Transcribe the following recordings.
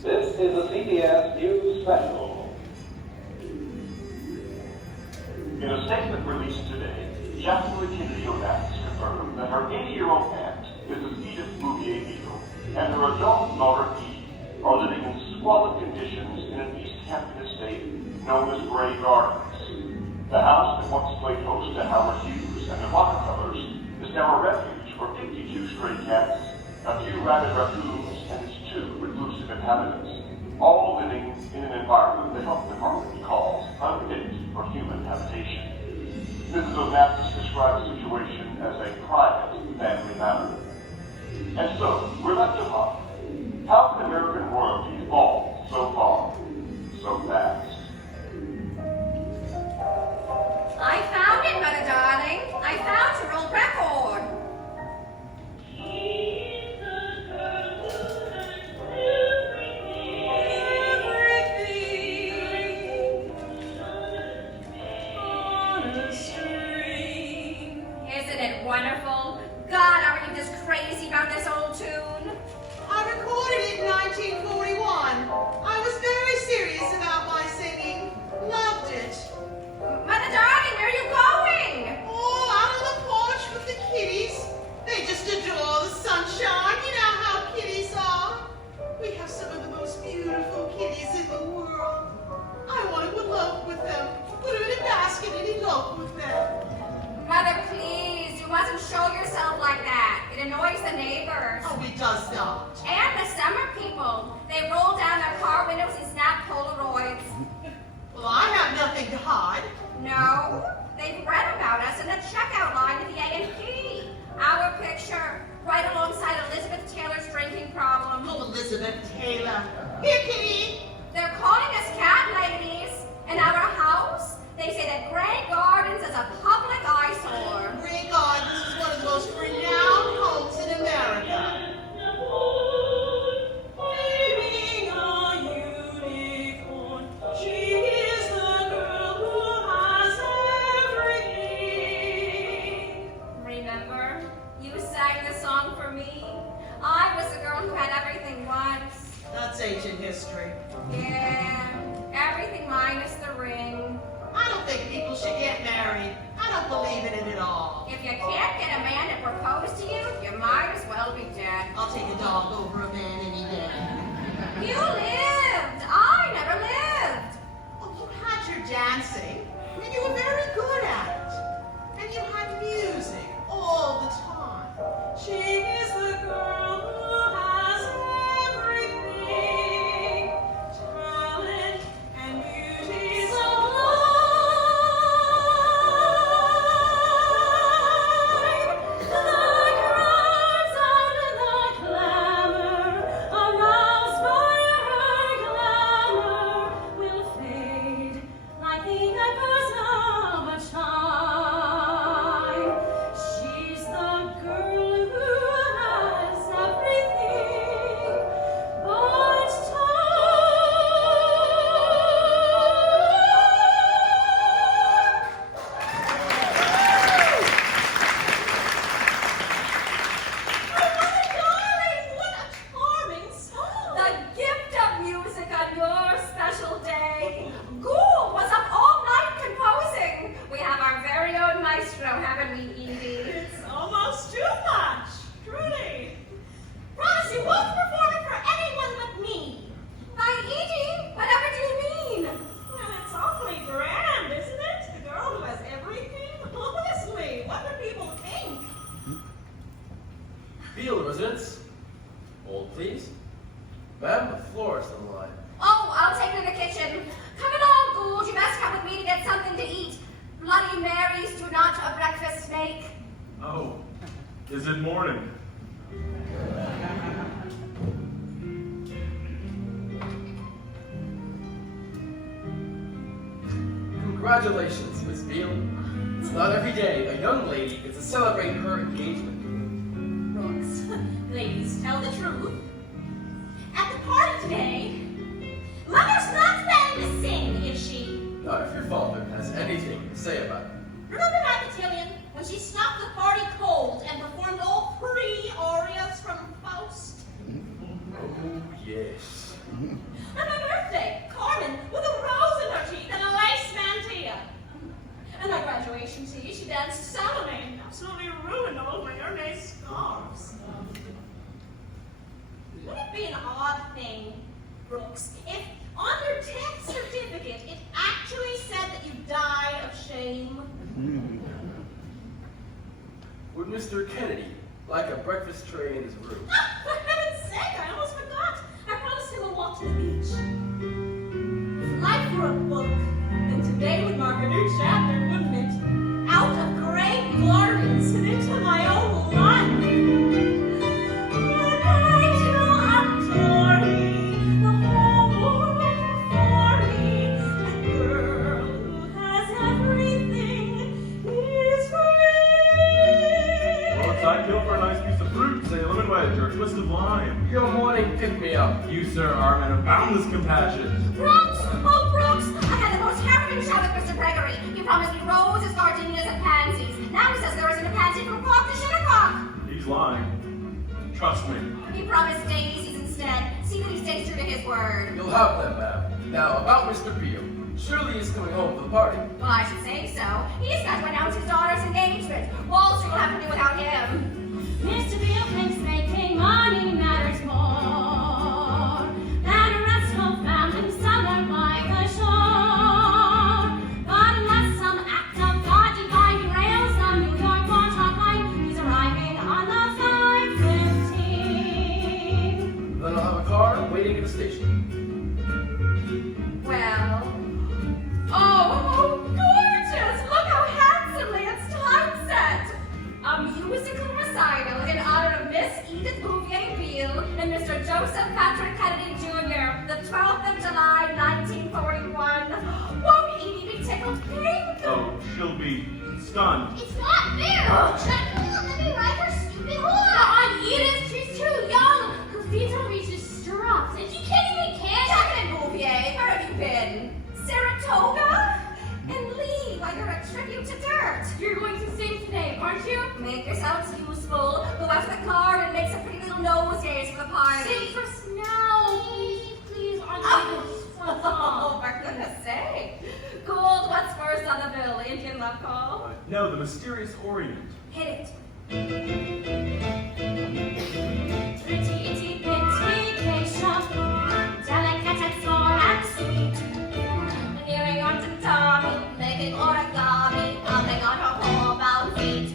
This is a CBS News Special. In a statement released today, Jacqueline Kennedy Onassis confirmed that her 80-year-old aunt, Mrs. Edith Bouvier Beadle, and her adult daughter Eve are living in squalid conditions in an East Hampton estate known as Grey Gardens. The house that once played host to Howard Hughes and the Rockefellers is now a refuge for 52 stray cats, a few rabid raccoons, and its 2 reclusive inhabitants, all living in an environment the health department calls unfit for human habitation. Mrs. Onassis describes the situation as a private family matter. And so, we're left to ponder, how can American royalty fall so far, so fast? I found it, Mother darling. I found your old record. Isn't it wonderful? God, are you just crazy about this old tune? I recorded it in 1941. I was very serious about my singing. Loved it. Mother darling, where are you going? Oh, out on the porch with the kitties. They just adore the sunshine. You know how kitties are. We have some of the most beautiful kitties in the world. I want to elope with them. Put them in a basket and elope with them. Mother, please, you mustn't show yourself like that. It annoys the neighbors. Oh, it does not. And the summer people. They roll down their car windows and snap Polaroids. Well, I have nothing to hide. No, they've read about us in the checkout line at the A&P. Our picture, right alongside Elizabeth Taylor's drinking problem. Oh, Elizabeth Taylor. Here, kitty. They're calling us cat ladies. In our house, they say that Grey Gardens is a public eyesore. Grey Gardens is one of the most renowned homes in America. Naming a unicorn, she is the girl who has everything. Remember, you sang the song for me. I was the girl who had everything once. That's ancient history. Yeah, everything minus the ring. I don't think people should get married. I don't believe in it at all. If you can't get a man to propose to you, you might as well be dead. I'll take a dog over a man any day. You lived. I never lived. Oh, you had your dancing, and you were very good at it. And you had music all the time. She is the girl who has everything. Talent and beauty sublime. The crowds and the clamor, aroused by her glamour, will fade like the echoes of a chime. She's the girl who has everything but time. Darling, what a charming song! The gift of music on your special day. Gould was up all night composing. We have our very own maestro, haven't we, Edie? It's almost too much, truly. Promise you won't perform it for anyone but me. Why, Edie, whatever do you mean? Well, it's awfully grand, isn't it? The girl who has everything. Honestly, what do people think? Field residents. Hold, please. Ma'am, the floor is on the line. Oh, I'll take it to the kitchen. Come along, Gould. You must come with me to get something to eat. Bloody Marys do not a breakfast make. Oh, is it morning? Congratulations, Miss Beale. It's not every day a young lady gets to celebrate her engagement. Brooks, ladies, tell the truth. At the party today, Mother's not planning to sing, is she? Not if your father has anything to say about it. Remember that cotillion when she stopped the party cold and performed all 3 arias from Faust? Oh, yes. On my birthday, Carmen with a rose in her teeth and a lace mantilla. And my graduation tea, she danced Salome and absolutely ruined all my ornate scarves. Wouldn't it be an odd thing, Brooks, if on your death certificate it actually said that you died of shame? Would Mr. Kennedy like a breakfast tray in his room? For heaven's sake, I almost forgot. I promised him a walk to the beach. If life were a book, then today would mark a new chapter, wouldn't it? Out of great gardens and into my own one. The night will adore me, the whole world for me. That girl who has everything is free. Well, it's ideal for a nice piece of fruit, say a lemon wedge or a twist of lime. Your morning pick-me-up. You, sir, are a man of boundless compassion. Brooks! Oh, Brooks! I had the most harrowing chat with Mr. Gregory. He promised me roses, gardenias, and pansies. Now he says there isn't a pansy from clock to shuttlecock. He's lying. Trust me. He promised daisies instead. See that he stays true to his word. You'll have them, ma'am. Now, about Mr. Beale. Surely he's coming home for the party. Well, I should say so. He's got to announce his daughter's engagement. Wall Street will have to do without him. Mr. Beale thinks making money matters more than a restful family summer by the shore. But unless some act of God divine derails the New York Montauk line, he's arriving on the 5:15. Then I'll have a car waiting at the station. Well. Oh, gorgeous! Look how handsomely it's typeset! A musical recital in honor of Miss Edith Bouvier Beale and Mr. Joseph Patrick Kennedy Jr., the 12th of July, 1941. Won't Edie be tickled pink? Oh, she'll be stunned. It's not fair! Let me ride her stupid horse! On Edith, she's too young! Her feet don't reach the stirrups, and she can't even catch. Jacqueline Bouvier, where have you been? Saratoga? And Lee, while you're a tribute to dirt. You're going to sing today, aren't you? Make yourselves useful. Go out to the car and make some pretty little nosegays for the party. Sing for Snow! Please, aren't Oh, for goodness sake. Gould, what's first on the bill? Indian love call? No, the mysterious Orient. Hit it. Pretty itty bitty geisha, delicate and small and sweet. Nearing on to Tommy, making origami, coming on her whole feet.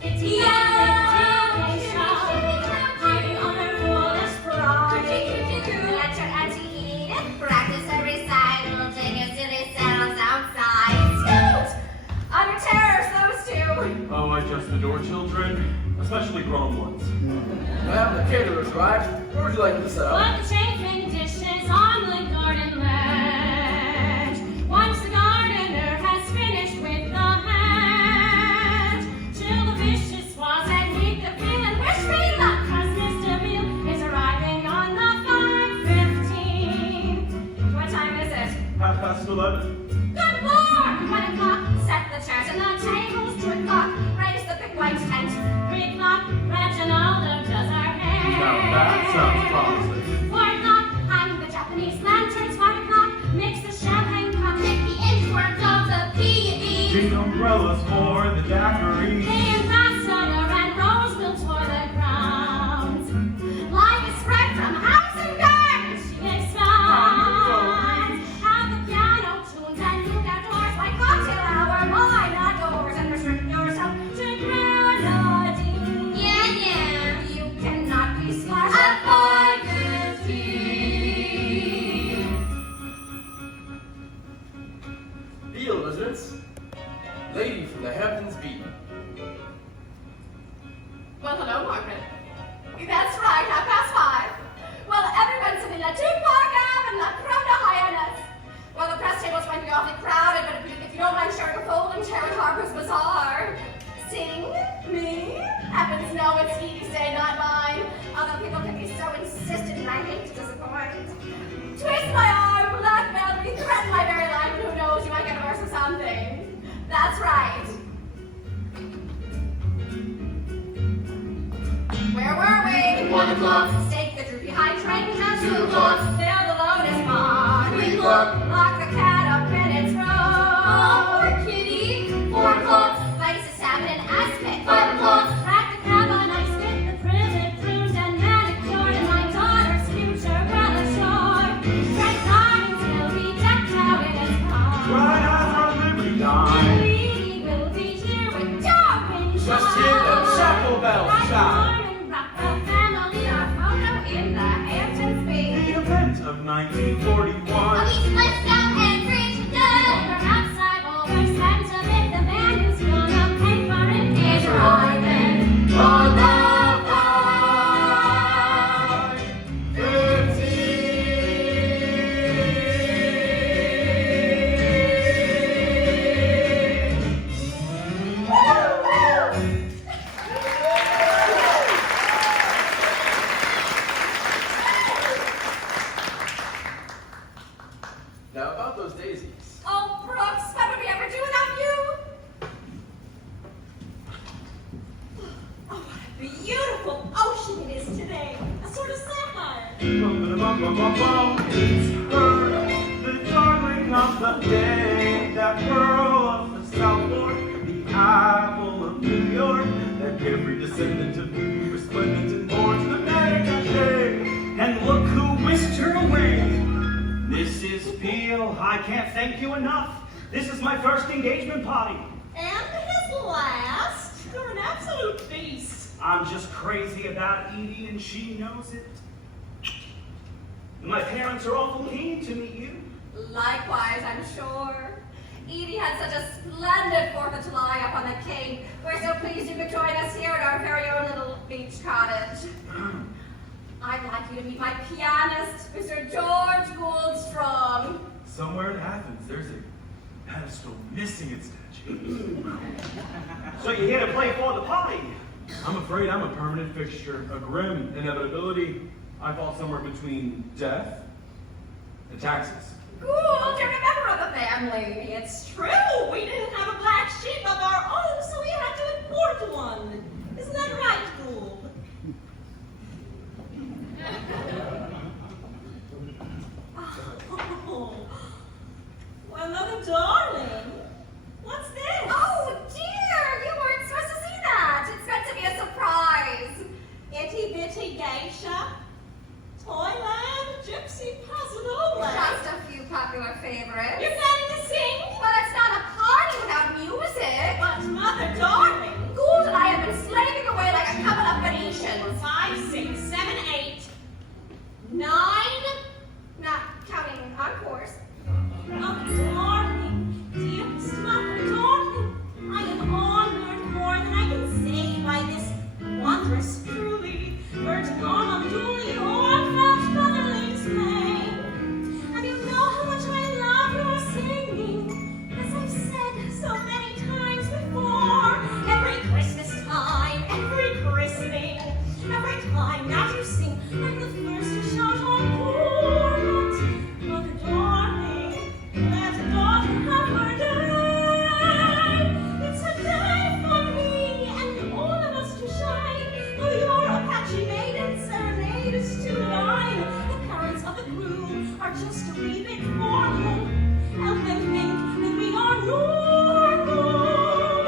Itty bitty geisha, hiding on her foolish pride. Let your auntie Edith practice her recital, take your silly saddles outside. Scoot! Under terrors, those two. Oh, I just adore children, especially grown ones. Ma'am, the caterer's arrived. Where would you like to set up? Put the chafing dishes on the garden ledge. Once the gardener has finished with the hedge, chill the vicious swans and keep the peel and wish me luck, 'cause Mr. Beale is arriving on the 5:15. What time is it? 11:30. Good Lord! 1 o'clock. Set the chairs and the tables. 2 o'clock. Raise the big white tent. 3 o'clock, Reginaldo does our hair. Now that sounds promising. 4 o'clock, hang the Japanese lanterns. 5 o'clock, mix the champagne cup. Pick the inchworms of the peony. The umbrellas for the daiquiri. The ambassador and Roseville tour the grounds. Life is spread from house and garden. She expands. Have the piano tunes and look outdoors like Cocktail hour. Wine outdoors and restrict yourself to grenadine. Yeah. You cannot be splashed at 5:15. Beale residence. Lady from the Hamptons Beat. Well, hello, Margaret. That's right, 5:30. Well, everyone's in La Park Ave and La Crona Hyannis. Well, the press tables might be awfully crowded, but if you don't mind sharing a folding chair at Harper's Bazaar. Sing? Me? Heavens no, it's Edie's day, not mine. Other people can be so insistent and I hate to disappoint. Twist my arm, blackmail me, threaten my very life, who knows, you might get worse or something. That's right. Where were we? 1 o'clock. Stake the droopy high train just 2 o'clock, fill the lotus pond. 3 o'clock, Lock the cat up in its room. Oh, poor kitty. 4 o'clock, place a salmon and aspic. 5 o'clock, rack the cab and I spit the printed, pruned and manicured in my daughter's future relish. Red gardens will be decked out in its pond. Right after Liberty The Time. lady will be here with darkened just hear the chapel bells chime. The event of 1941. Let's go and preach the good. Perhaps I've always had to admit the man who's gonna pay for it is driving on the Now about those daisies. Oh, Brooks, what would we ever do without you? Oh, what a beautiful ocean it is today. A sort of sapphire. Bum-ba-da-bum-bum-bum-bum. It's her, the darling of the day, that pearl of the Southport, the apple of New York, that every descendant of beauty resplendent and born to the Marrakesh. And look who whisked her away. Mrs. Peel, I can't thank you enough. This is my first engagement party. And his last. You're an absolute beast. I'm just crazy about Edie and she knows it. My parents are awful keen to meet you. Likewise, I'm sure. Edie had such a splendid 4th of July up on the Cape. We're so pleased you could join us here at our very own little beach cottage. I'd like you to meet my pianist, Mr. George Goldstrong. Somewhere in Athens, there's a pedestal missing its statue. So you're here to play for the party. I'm afraid I'm a permanent fixture, a grim inevitability. I fall somewhere between death and taxes. Gould, you're a member of the family. It's true. We didn't have a black sheep of our own, so we had to import one. Isn't that right, Gould? Oh, well, Mother darling, what's this? Oh, dear, you weren't supposed to see that. It's meant to be a surprise. Itty bitty geisha, Toyland, Gypsy Pasanova. Just a few popular favorites. You're planning to sing? But it's not a party without music. But Mother darling, Gould and I have been slaving away like a couple of Venetians. 5, 6, 7, 8, 9. Not counting encores. Mother darling, dearest Mother darling, I am honored more than I can say by this wondrous, truly, virgin on unduly heartfelt motherly display. And you know how much I love your singing, as I've said so many times before. Every Christmas time, every christening, every time that you sing, I'm the first to shout encore. But, Mother darling, let a daughter have her day. It's a day for me and all of us to shine. Though your Apache maiden serenade is too line, the parents of the groom are just a wee bit formal. Help them think that we are normal.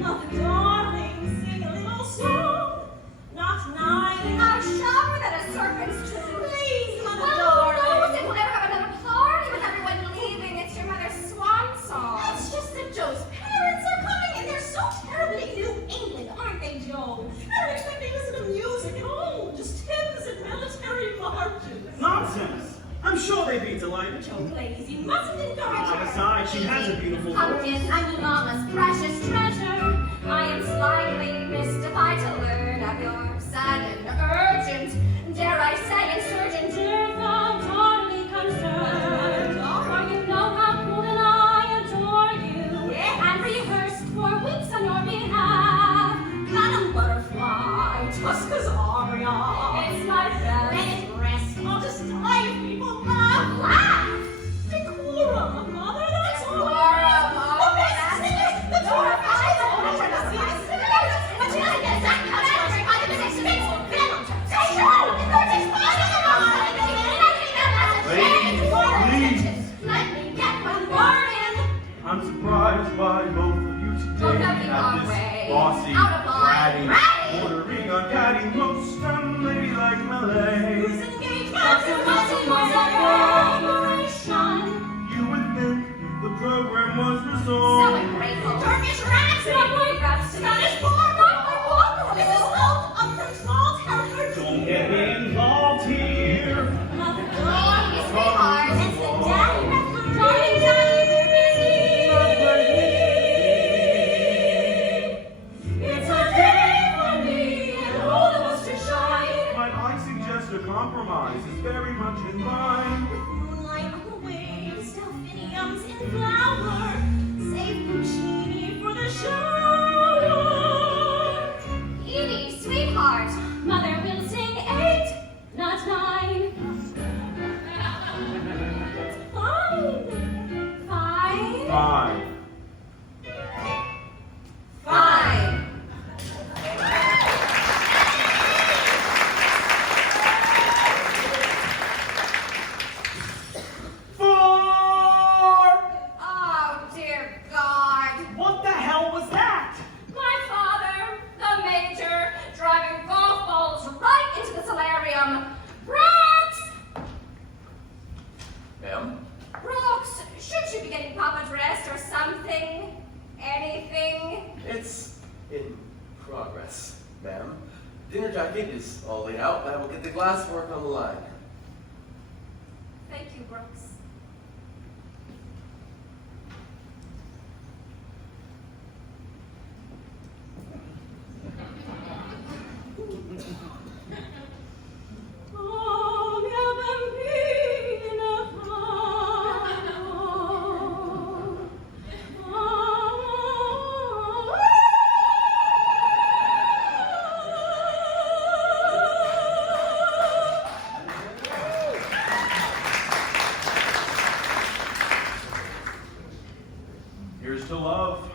Mother darling, sing a little song, not 9. I'm sharper than a serpent's tooth. Please, Mother Well, who darling. knows if we'll ever have another party with everyone leaving. It's your mother's swan song. It's just that Joe's parents are coming, and they're so terribly New England, aren't they, Joe? I don't expect they listen to music at all, just hymns and military marches. Nonsense. I'm sure they'd be delighted. Joe, please, you mustn't encourage her. Besides, she has a beautiful voice. Pumpkin, I'm Mama's precious treasure. I am slightly mystified to learn of your sad and urgent, dare I say, insurgent, Dear God, totally concerned. For you know how cool and I adore you. And rehearsed for weeks on your behalf. Madam Butterfly, Tuska's aria. It's my best. Let it rest. I'll just die if people laugh. Laugh! Decorum, Mother, that's all. Decorum, oh, The best that's singers, the it. tour of You're fashion, right. the but you gotta get exactly how to answer. I can say, spit, venom, say, show, the cortex, chatty, most unladylike Malay. Who's engaged to nothing was a corporation. You would think the program was So resolved. ungrateful. Turkish rags, Spanish pork, this is out of control. Tell her Don't get me involved here. Mother, It's sweetheart. and the daddy Johnny, they're busy. It's a day for me and all of us to shine. But I suggest a compromise is very much in line. Moonlight on the waves, delphiniums in flower. Save Puccini for the shower. Edie, sweetheart. Mother will sing 8, not 9. Fine. 5. Fine. Fine. Oh, dear God. What the hell was that? My father, the major, driving golf balls right into the solarium. Brooks! Ma'am? Brooks, should you be getting Papa dressed or something? Anything? It's in progress, ma'am. Dinner jacket is all laid out, and I will get the glass work on the line. Thank you, Brooks. Oh, mia bambina caro. Here's to love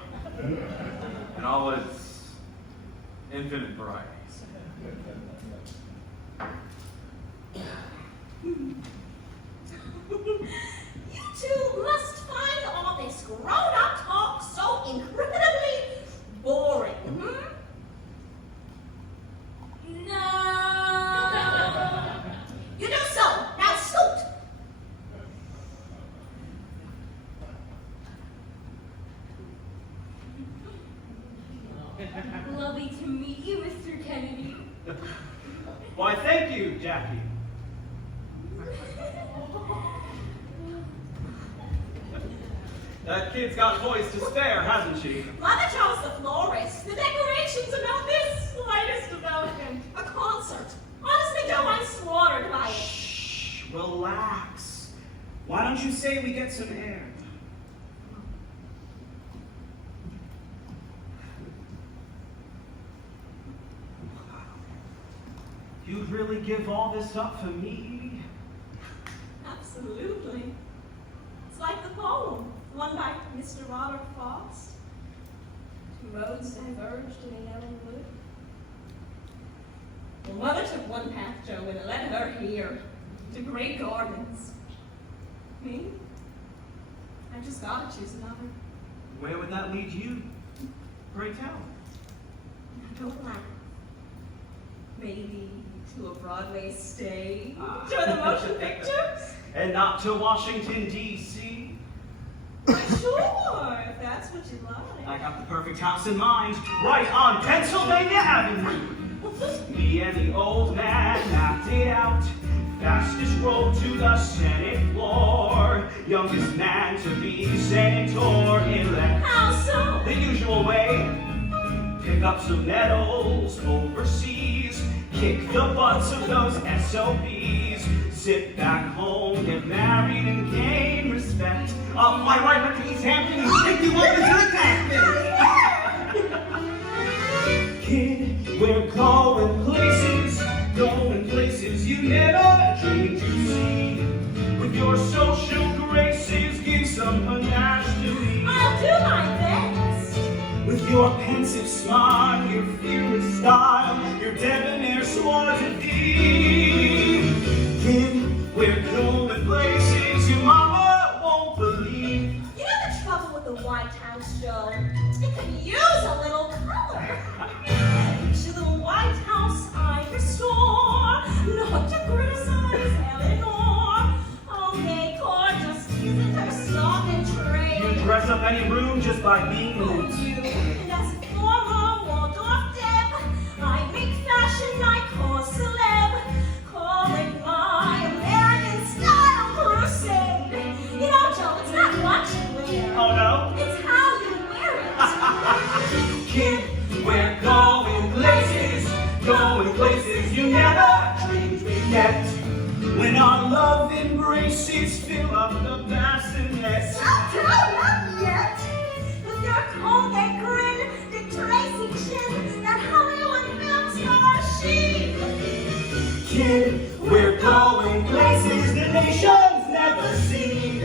in all its infinite varieties. You two must find all this grown-up talk so incredibly boring. No. You do so. Now scoot. Lovely to meet you, Mr. Kennedy. Why, thank you, Jackie. That kid's got toys to spare, hasn't she? Mother chose the florist. The decorations are not this slightest development. A concert. Honestly, Joe, I'm slaughtered by it. Shh, relax. Why don't you say we get some air? You'd really give all this up for me? Absolutely. It's like the poem, one by Mr. Robert Frost. Two roads diverged in a yellow wood. Well, Mother took one path, Joe, and it led her here, to great gardens. Me? I just gotta choose another. Where would that lead you? Pray tell. I don't laugh. Maybe to a Broadway stage, Ah. or the motion pictures. And not to Washington, D.C. Sure, if that's what you I like. got the perfect house in mind, right on Pennsylvania Avenue. Me and the old man mapped it out. Fastest road to the Senate floor. Youngest man to be senator-elect. How so? The usual way. Pick up some medals overseas. Kick the butts of those SOBs. Sit back home, get married, and gain respect. My right up to East Hampton and stick you up into the cockpit. Kid, we're going places you never dreamed to see. With your social graces, give some panache to me. I'll do my best. With your pensive smile, your fearless style, your debonair suavity. Kid, we're going places your mama won't believe. You know the trouble with the White House, Joe? It could use a little color. Picture the White House on any room just by being Oh, loose. you. And as a former Waldorf Deb, I make fashion I cause celeb. Call it my American style crusade. You know, Joe, it's not what you wear. Oh no? It's how you wear it. Kid, we're going places you never dreamed we'd get. When our love embraces fill up the bassinets. Not yet. With your Colgate grin, Dick Tracy chin, that Hollywood film star sheen. Kid, we're going places the nation's never seen.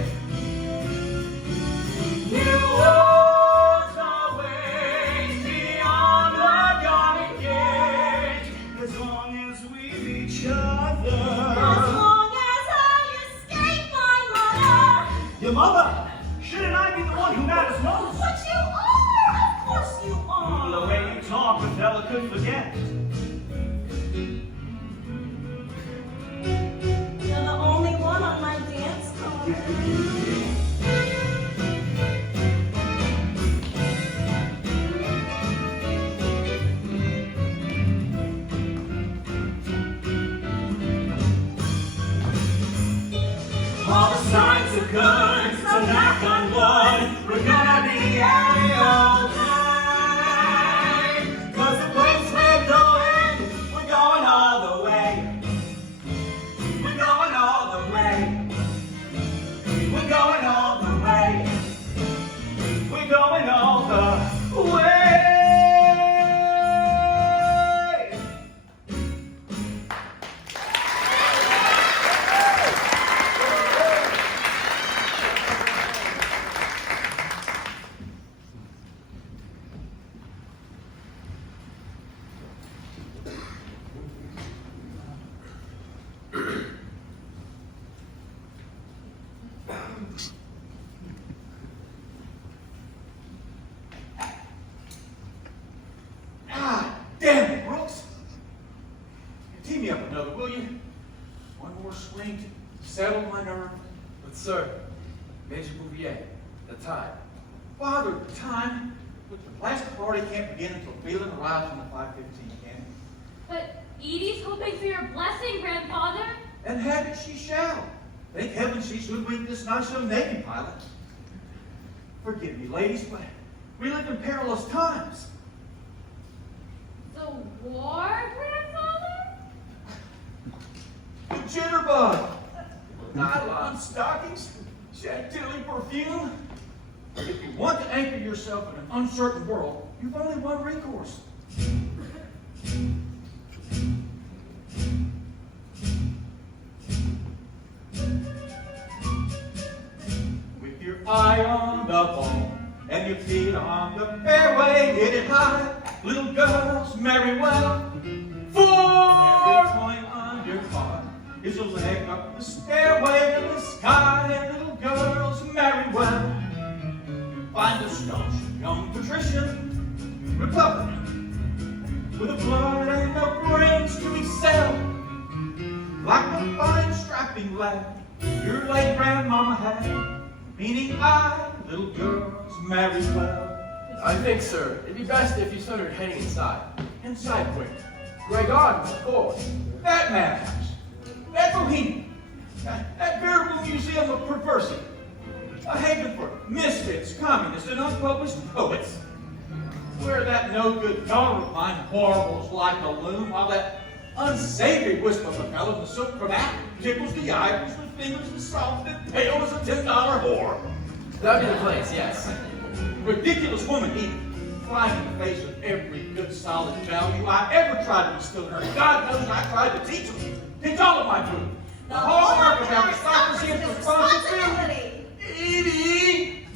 New worlds are ways beyond the garden gate. As long as we've each other. As long as I escape my mother. Your mother? Shouldn't I be the one who matters most? But you are! Of course you are! The way you talk, a fella could forget. You're the only one on my dance card. All the signs are good, so knock on wood. We're gonna be A-OK. 'Cause the place we're going all the way. We're going all the way. We're going all the way. We're going all the way. Damn it, Brooks. Tee me up another, will you? One more swing to settle my nerve. But sir, Major Bouvier, the time. Father, time. But the plastic party can't begin until feeling arrives on the 5:15, can it? But Edie's hoping for your blessing, Grandfather. And have it she shall. Thank heaven she hoodwinked this nice young Navy pilot. Forgive me, ladies, but we live in perilous times. The war, Grandfather? The jitterbug, nylon stockings, chantilly perfume. If you want to anchor yourself in an uncertain world, you've only one recourse. With your eye on the ball and your feet on the fairway, hit it high, little girls, marry well. Every coin on your card is a leg up the stairway to the sky, and little girls, marry well. Find a staunch young patrician, Republican, with the blood and the brains to excel. Like a fine strapping lad your late grandmama had, meaning I, little girls, marry well. I think, sir, it'd be best if you started heading inside. Inside where? Grey Gardens, of course. That madhouse, that bohemian, that veritable museum of perversity, a haven for misfits, communists, and unpublished poets, where that no-good daughter of mine warbles like a loon, while that unsavory wisp of a fellow in the silk cravat tickles the ivories with fingers as soft and pale as a $10 whore. That'd be the place, yes. Ridiculous woman, Edie, flying in the face of every good, solid value I ever tried to instill in her. God knows I tried to teach all of my brood. The hallmark of aristocracy and responsibility. Edie!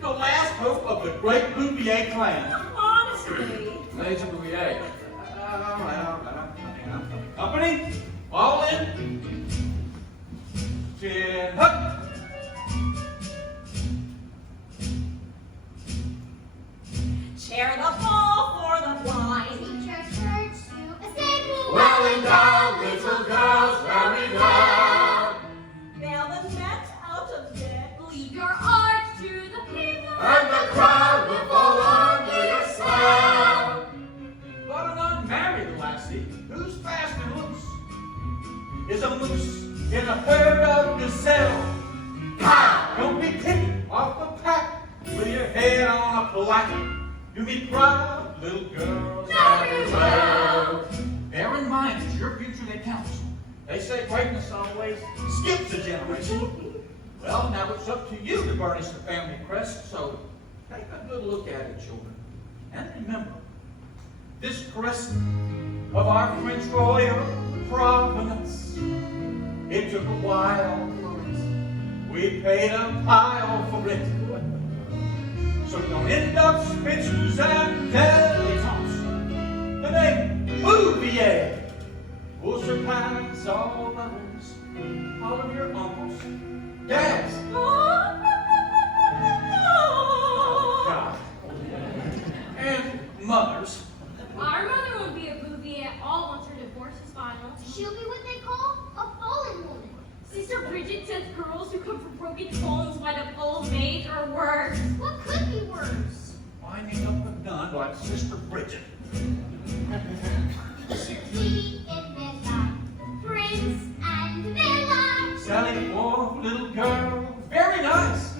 The last hope of the great Bouvier clan. Honestly. Major Bouvier. All right. Company, fall in. Chin up. Share the ball for the blind. Teacher turns to a stable. Well endowed little girls, marry well. Bail the net out of debt. Leave your art to see. Who's fast and loose? Is a moose in a herd of gazelle. Pow! Don't be tipping off the pack with your head on a plaque. You be proud, little girls everywhere. Bear in mind, it's your future that counts. They say greatness always skips a generation. Well, now it's up to you to burnish the family crest, so take a good look at it, children. And remember, this crest of our French royal provenance, it took a while for it. We paid a pile for it. So don't end up Spitzers and deletantes. The name Bouvier will surpass all others, all of your uncles, dads. God. And mothers. Our mother would be a Bouvier all once her divorce is final. She'll be what they call a fallen woman. Sister Bridget says girls who come from broken homes wind up old maids or worse. What could be worse? Winding up a gun like Sister Bridget. See in Villa, Prince and Villa. Sally, poor little girl, very nice.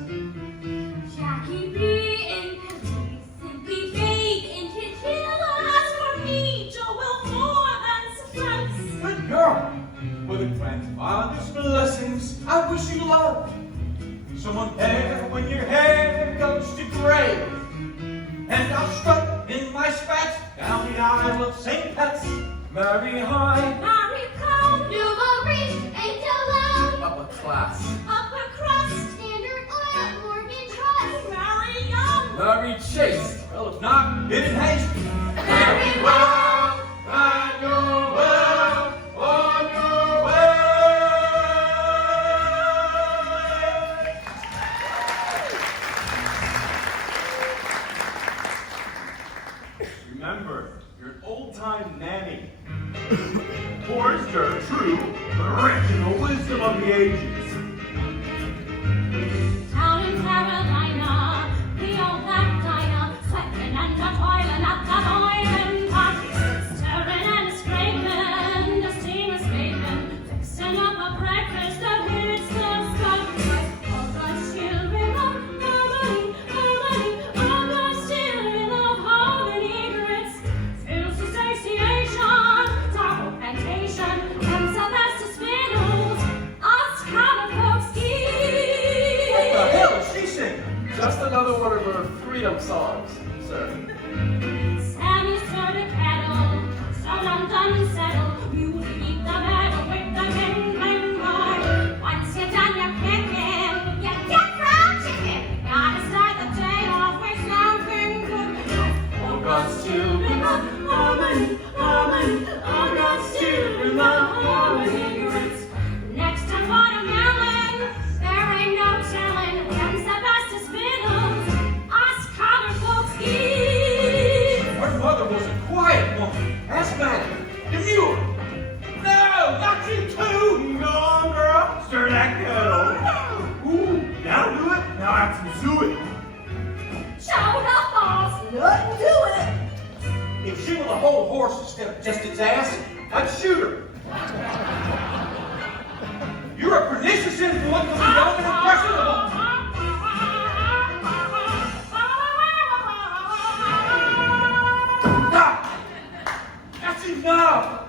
Jackie B in Pepsi, simply fade in Chinchilla. As for me, Joe will more than suffice. Good girl. With a grandfather's blessings, I wish you love. Someone there when your hair goes to gray. And I'll strut in my spats down the aisle of St. Pat's. Mary High, Mary Cow, Nouveau Riche, Angelo. Upper class. upper crust, Standard Oil, Morgan Trust. Mary Young. Mary Chase. well, if not, get in haste. Very well. On your way, on your way. Remember, you're an old-time nanny. Pours dirt, true, but rich in the wisdom of the ages. Down in Carolina, the old black diner, sweating and a-toiling at that oiling pot, stirring and scraping, the steam escaping, fixing up a breakfast that hits the sky. All God's children of harmony, harmony, all God's children of harmony, grits, fills the satiation, taco plantation, and Sylvester Spindles, us common folks eat. What the hell is she singing? Just another one of her freedom songs, sir. Sammy stirred a kettle, so I'm done and settled. You keep the battle with the king boy. Once you're done your kicking, you get fried chicken. Gotta start the day off with something good. All God's children of harmony, harmony, all God's children of harmony. Grits. Next to watermelon, there ain't no telling when Sylvester Spindles, us common folks eat. Her mother was a quiet woman, asthmatic, demure. No, not you too! Go on, girl. Stir that kettle. Ooh, that'll do it. Now have some suet. Show the boss, nothing to it. If she were the whole horse instead of just its ass, I'd shoot her. You're a pernicious influence on the young and impressionable. Stop! That's enough!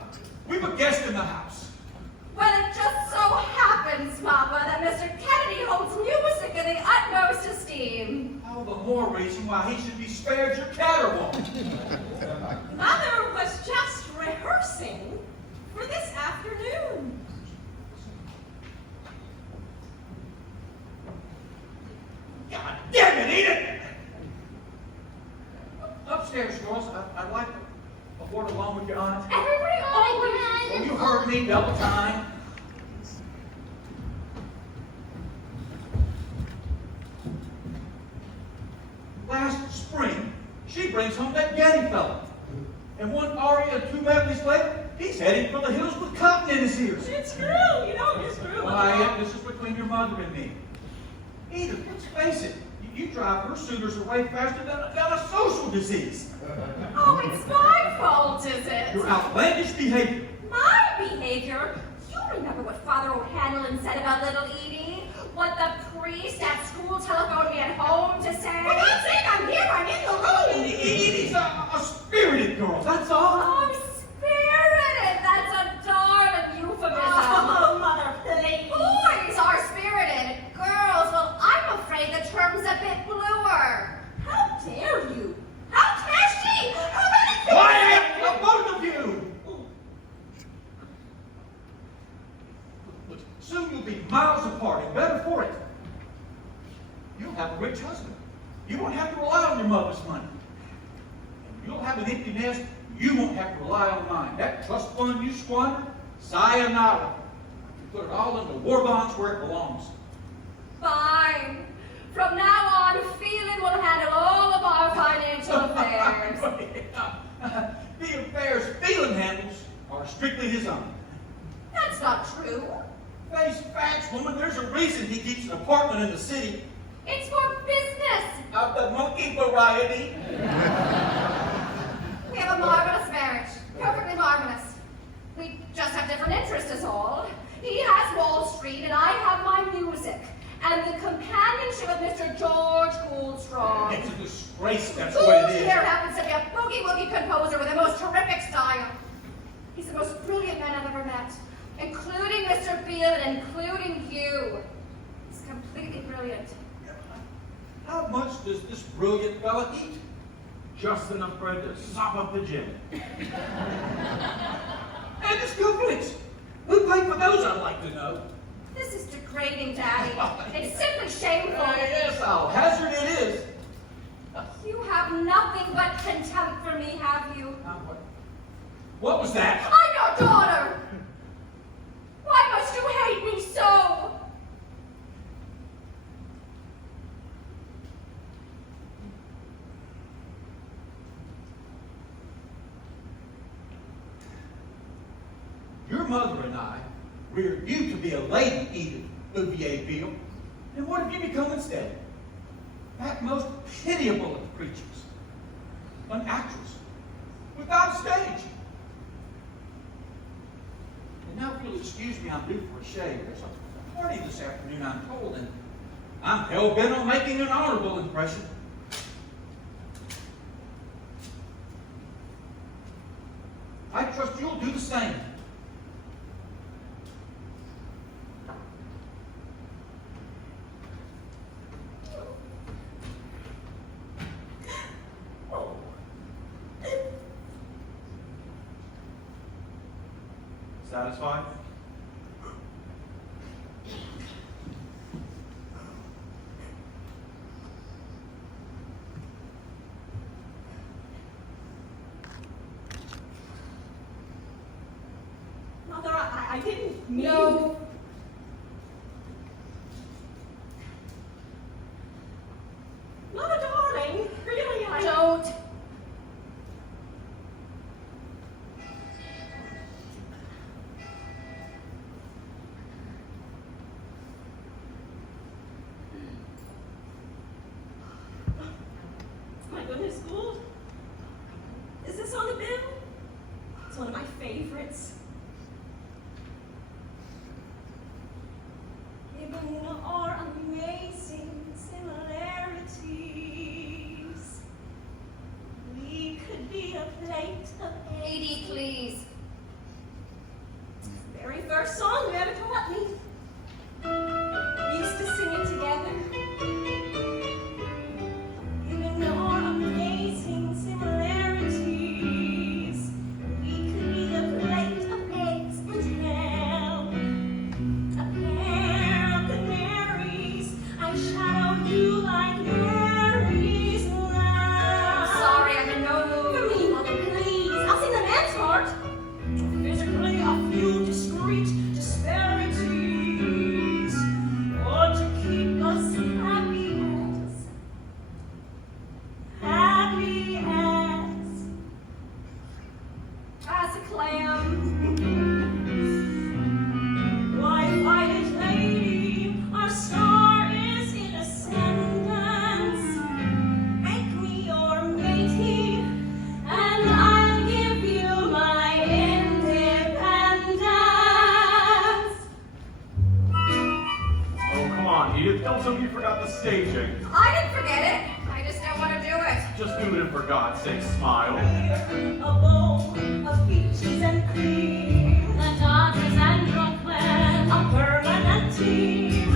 We've a guest in the house. Well, it just so happens, Papa, that Mr. Kennedy holds music in the utmost esteem. All the more reason why he should be spared your caterwaul. Mother was just rehearsing for this afternoon. God damn it, Edith! Upstairs, girls. I'd like a word along with your aunt. Everybody always. Oh, you heard me, double time. Last spring, she brings home that Getty fella. And one aria and two medleys later, he's heading for the hills with cotton in his ears. It's true, you know it's true. Why, this is between your mother and me. Edith, let's face it, you drive her suitors away faster than a social disease. Oh, it's my fault, is it? Your outlandish behavior. My behavior? You remember what Father O'Hanlon said about little Edie? What the priest at school telephoned me at home to say? For God's sake, I'm here. I'm in the room. Edie's a spirited girl, that's all. Oh, spirited! That's a darling euphemism. Oh, Mother, please. Boys are spirited. Girls, well, I'm afraid the term's a bit bluer. How dare you? How dare she? How dare Quiet, both of you! But soon you'll be miles apart and better for it. You'll have a rich husband. You won't have to rely on your mother's money. And you'll have an empty nest. You won't have to rely on mine. That trust fund you squandered, sayonara. You put it all into war bonds where it belongs. Fine. From now on, Phelan will handle all of our financial affairs. The affairs Phelan handles are strictly his own. That's not true. Face facts, woman. There's a reason he keeps an apartment in the city. It's for business. Of the monkey variety. We have a marvelous marriage. Perfectly marvelous. We just have different interests is all. He has Wall Street and I have my music. And the companionship of Mr. George Goldstrong. It's a disgrace, that's Who what it is. here happens to be a boogie-woogie composer with the most terrific style. He's the most brilliant man I've ever met. Including Mr. Field and including you. He's completely brilliant. How much does this brilliant fella eat? Just enough bread to sop up the gym. And his couplets. Who paid for those, I'd like to know. This is degrading, Daddy. It's simply shameful. Yes, I'll hazard it is. You have nothing but contempt for me, have you? What was that? I'm your daughter. Why must you hate me so? Your mother and I reared you to be a lady, Edith Bouvier Beale. And what have you become instead? That most pitiable of creatures. An actress. Without a stage. And now if you'll excuse me, I'm due for a shave. There's a party this afternoon, I'm told, and I'm hell-bent on making an honorable impression. I trust you'll do the same. Satisfied? Mother, I didn't mean... No. Mother, darling, really, I... Don't. My goodness, Gould. Is this on the bill? It's one of my favorites. Given our amazing similarities, we could be a plate of Edie, please. The very first song you ever taught me. We used to sing it together. Given our amazing similarities, we could be a plate of Also, you forgot the staging. I didn't forget it. I just don't want to do it. Just do it and for God's sake, smile. A bowl of peaches and cream. The Dodgers and Brooklyn, A permanent team.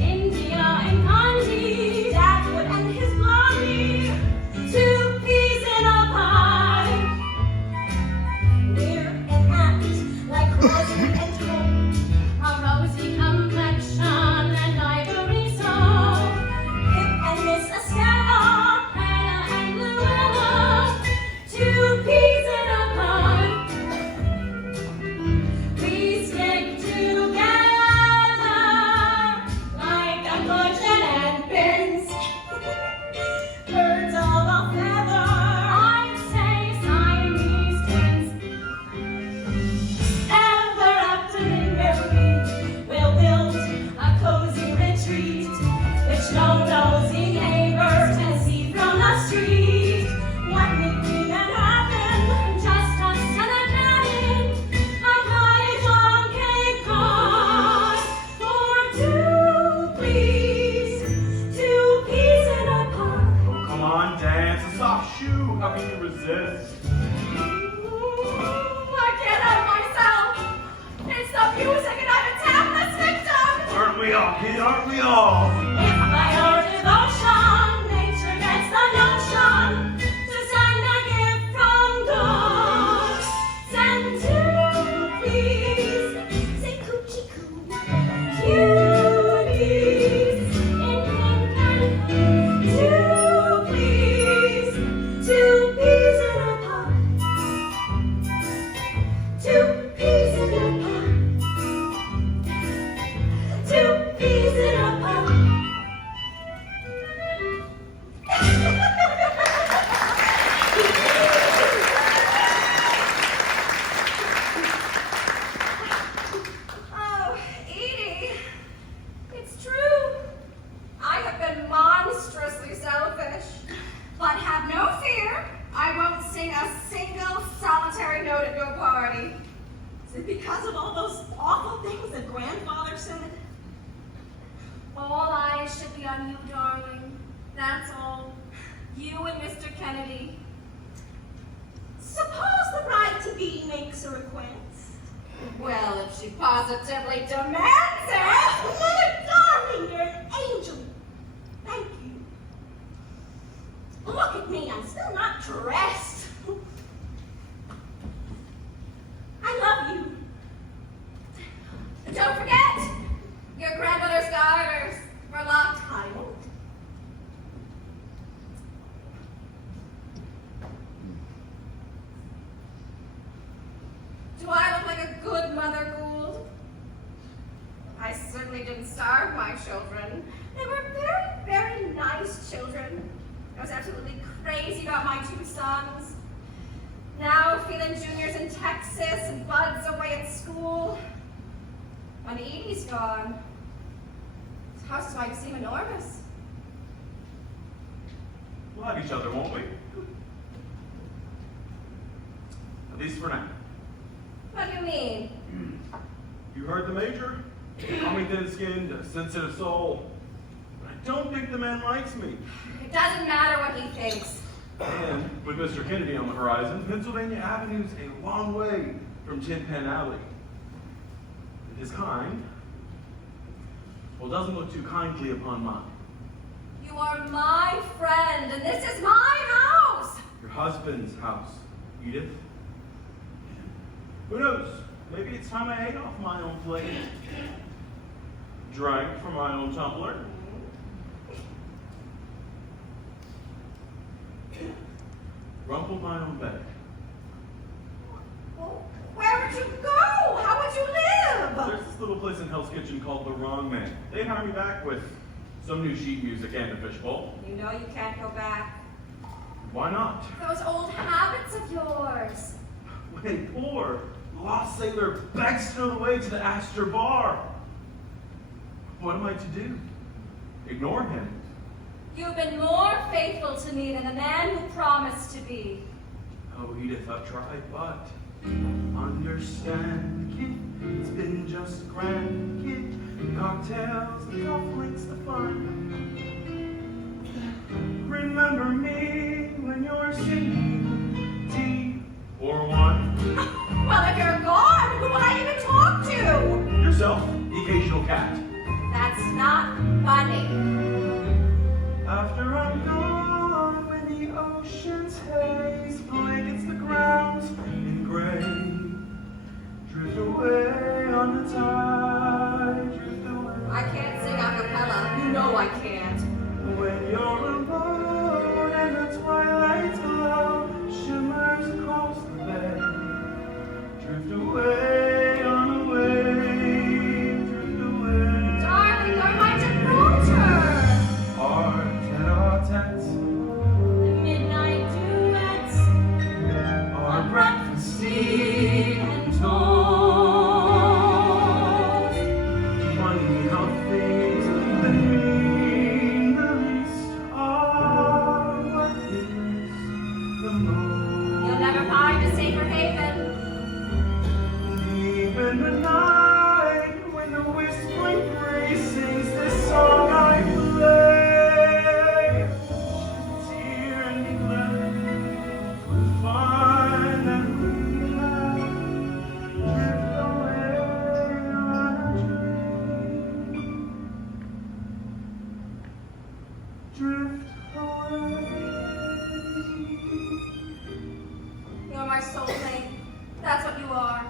India and Gandhi, Dagwood and his blondie. 2 peas in a pie. We're an ant like Rosie and Cole. A rosy complexion and ivory soul. Pip and Miss Estella. Hannah and Luella, 2 peas in a pod. We stick together like a cushion and pins. Birds of a feather. I'd say Siamese twins. Ever after in memory, we'll build a cozy retreat, which no nosy neighbor can see from the street. What would even happen? Just us and a cabin, a cottage on Cape Cod. For 2 please, 2 peas in a pod. Oh, come on, dance. A soft shoe. How can you resist? I can't help myself. It's the music and I'm a tapless victim. Aren't we all, kid? Aren't we all? If by our devotion, nature gets the notion to send a gift from God. Send 2 please, say coochie coo. Cuties in pink and 2 please, 2 peas in a pod. 2 peas in a pod. 2 peas in a pod. Oh, Edie, it's true. I have been monstrously selfish. But have no fear, I won't sing a single solitary note at your party. Is it because of all those awful things that grandfather said? All eyes should be on you, darling. That's all. You and Mr. Kennedy. Suppose the bride-to-be makes a request. Well, if she positively demands it. Mother, darling, you're an angel. Thank you. Look at me, I'm still not dressed. I love you. Don't forget, your grandmother's daughters were locked. I won't. Do I look like a good mother, Gould? I certainly didn't starve my children. They were very, very nice children. I was absolutely crazy about my 2 sons. Now feeling juniors in Texas and buds away at school. When Edie's gone, this house might seem enormous. We'll have each other, won't we? At least for now. What do you mean? You heard the major? Call me thin-skinned, a sensitive soul. But I don't think the man likes me. It doesn't matter what he thinks. And with Mr. Kennedy on the horizon, Pennsylvania Avenue's a long way from Tin Pan Alley. And his kind, well, doesn't look too kindly upon mine. You are my friend, and this is my house. Your husband's house, Edith. Who knows? Maybe it's time I ate off my own plate. Drank from my own tumbler. Rumpled my own bed. Well, where would you go? How would you live? There's this little place in Hell's Kitchen called The Wrong Man. They'd hire me back with some new sheet music and a fishbowl. You know you can't go back. Why not? Those old habits of yours. When poor lost sailor begs to know the way to the Astor Bar. What am I to do? Ignore him? You've been more faithful to me than the man who promised to be. Oh, Edith, I've tried, but understand, kid, it's been just grand, kid. cocktails, the golf links, the fun. Remember me when you're singing tea or wine. Well, if you're gone, who will I even talk to? Yourself, the occasional cat. That's not funny. After I'm gone, when the ocean's haze blankets the ground in gray, drift away on the tide, drift away. I can't sing a cappella. You know I can't. When you're alone and the twilight's glow shimmers across the bay, drift away on a wave, drift away. Darling, you're my Gibraltar. Our tete-a-tete, Midnight duets, our breakfast tea and toast. funny how things that mean the least are what is the most. You'll never find a safer haven. Deep in the night, when the whispering breeze sings this song I play, shed a tear and be glad for the fun that we had. Drift away on a dream. Drift away. You're my soulmate. That's what you are.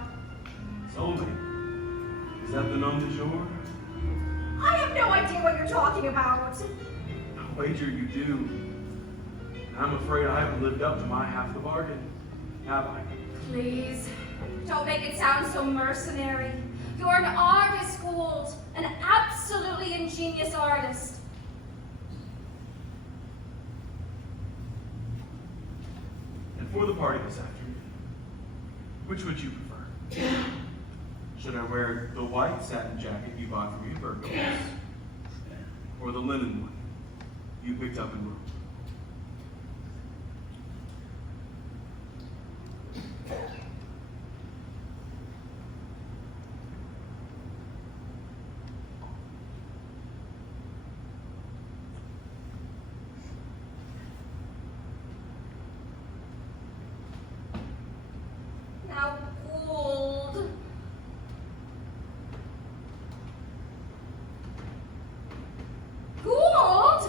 Soulmate? Is that the nom du jour? I have no idea what you're talking about. I wager you do. I'm afraid I haven't lived up to my half the bargain, have I? Please, don't make it sound so mercenary. You're an artist, Gould. An absolutely ingenious artist. And for the party this afternoon, which would you prefer? Should I wear the white satin jacket you bought for me at Burgos, or the linen one you picked up in Rome? Now, Gould. Gould?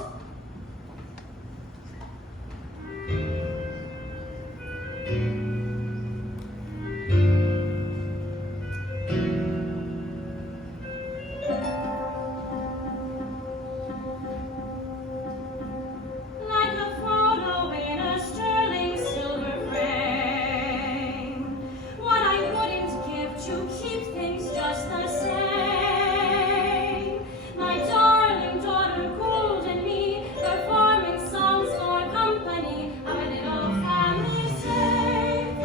Like a photo in a sterling silver frame. What I wouldn't give to keep things just the same. My darling daughter Gould and me, performing songs for company of a little family safe,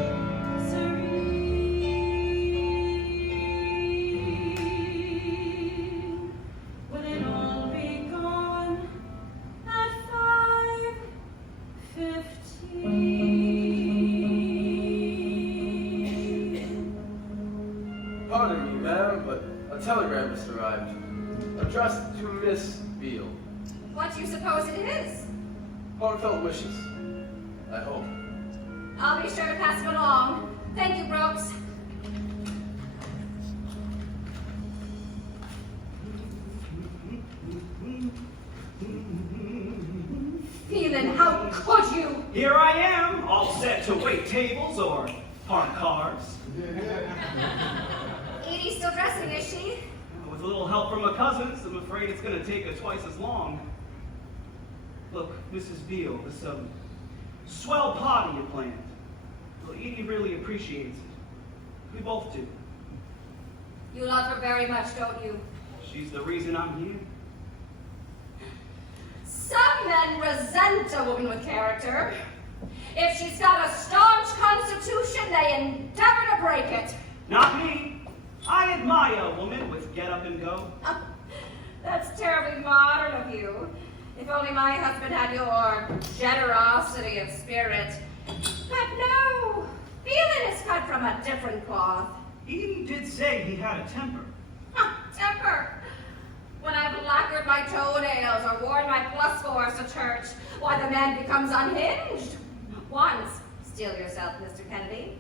serene. Will it all be gone at 5:15? Pardon me, ma'am, but a telegram just arrived. Addressed to Miss Beale. What do you suppose it is? Heartfelt wishes. I hope. I'll be sure to pass it along. Thank you, Brooks. Phelan, how could you? Here I am, all set to wait tables or park cars. Edie's still dressing, is she? With a little help from my cousins, I'm afraid it's going to take her twice as long. Look, Mrs. Beale, this swell party you planned. Well, Edie really appreciates it. We both do. You love her very much, don't you? She's the reason I'm here. Some men resent a woman with character. If she's got a staunch constitution, they endeavor to break it. Not me. I admire a woman with get up and go. That's terribly modern of you. If only my husband had your generosity of spirit. But no, Phelan is cut from a different cloth. Edie did say he had a temper. Temper. clipped my toenails or worn my +4s to church, why the man becomes unhinged. Once, steel yourself, Mr. Kennedy,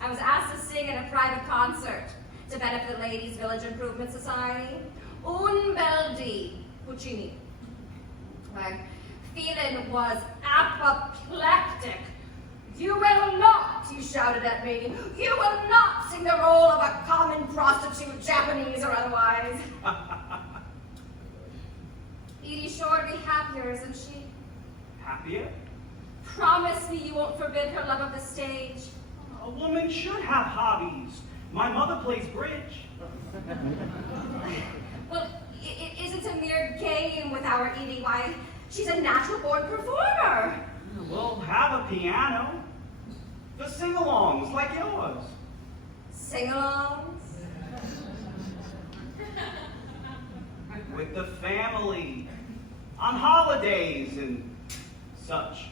I was asked to sing in a private concert to benefit the Ladies' Village Improvement Society. Un bel di Puccini. My feeling was apoplectic. You will not, he shouted at me, you will not sing the role of a common prostitute, Japanese or otherwise. Edie's sure to be happier, isn't she? Happier? Promise me you won't forbid her love of the stage. A woman should have hobbies. My mother plays bridge. Well, it isn't a mere game with our Edie. Why, she's a natural-born performer. We'll have a piano. The sing-alongs like yours. Sing-alongs? With the family. On holidays and such.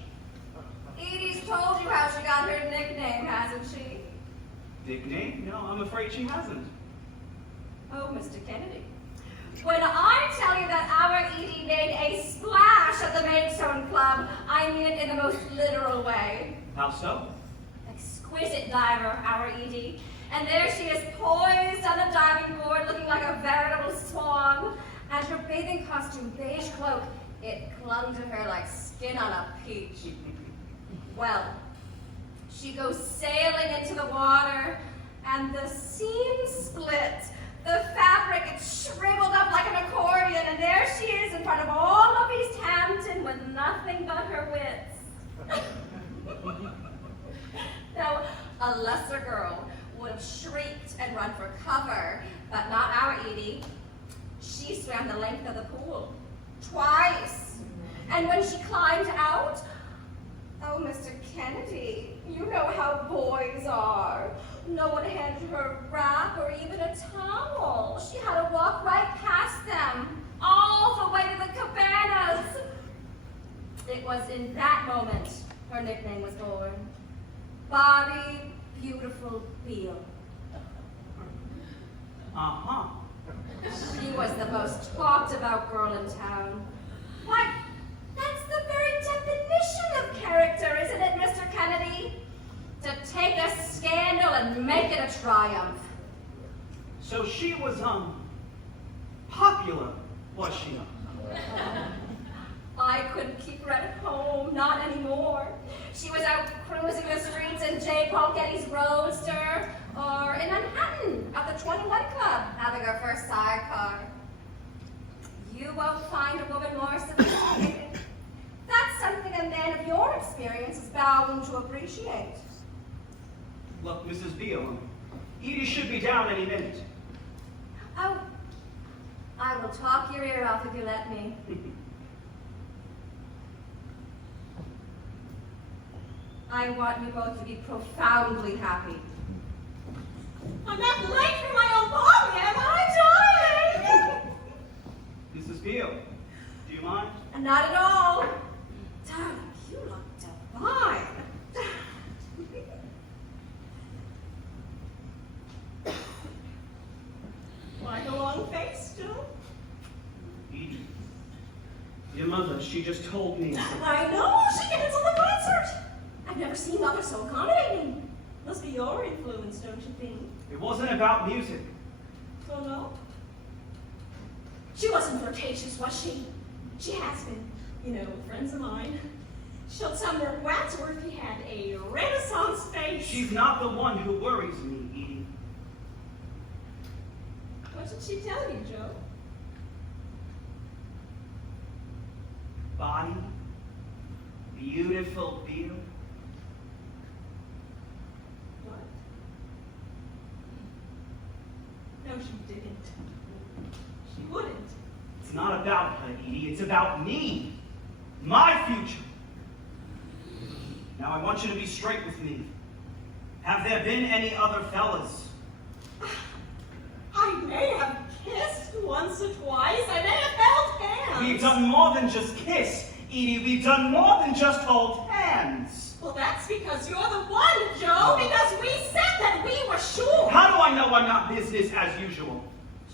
Edie's told you how she got her nickname, hasn't she? Nickname? No, I'm afraid she hasn't. Oh, Mr. Kennedy. When I tell you that our Edie made a splash at the Maidstone Club, I mean it in the most literal way. How so? Exquisite diver, our Edie. And there she is, poised on the diving board, looking like a veritable swan. And her bathing costume, beige cloak, it clung to her like skin on a peach. Well, she goes sailing into the water, and the seam split. The fabric, it's shriveled up like an accordion, and there she is in front of all of East Hampton with nothing but her wits. Now, a lesser girl would have shrieked and run for cover, but not our Edie. She swam the length of the pool, twice. And when she climbed out, oh, Mr. Kennedy, you know how boys are. No one handed her a wrap or even a towel. She had to walk right past them, all the way to the cabanas. It was in that moment her nickname was born. Bobby Beautiful Beale. Uh-huh. She was the most talked about girl in town. Why, that's the very definition of character, isn't it, Mr. Kennedy? To take a scandal and make it a triumph. So she was, popular, was she? I couldn't keep her at home, not anymore. She was out cruising the streets in J. Paul Getty's Roadster, or in Manhattan at the 21 Club, having her first sidecar. You won't find a woman more sophisticated. That's something a man of your experience is bound to appreciate. Look, Mrs. Beale, Edie should be down any minute. Oh, I will talk your ear off if you let me. I want you both to be profoundly happy. I'm not late for my own party, am I, darling? Mrs. Beale, do you mind? Not at all. Darling, you look divine. Like a long face, still? Edie, your mother, she just told me. I know, she cancelled the concert. I've never seen Mother so accommodating. Must be your influence, don't you think? It wasn't about music. Oh, no? She wasn't flirtatious, was she? She has been. You know, friends of mine. Showed Sumner Wadsworth he had a Renaissance face. She's not the one who worries me, Edie. What did she tell you, Joe? Body, beautiful Beale. What? No, she didn't. She wouldn't. It's not about her, Edie. It's about me. My future. Now I want you to be straight with me. Have there been any other fellas? I may have kissed once or twice. I may have held hands. We've done more than just kiss, Edie. We've done more than just hold hands. Well, that's because you're the one, Joe. Because we said that we were sure. How do I know I'm not business as usual?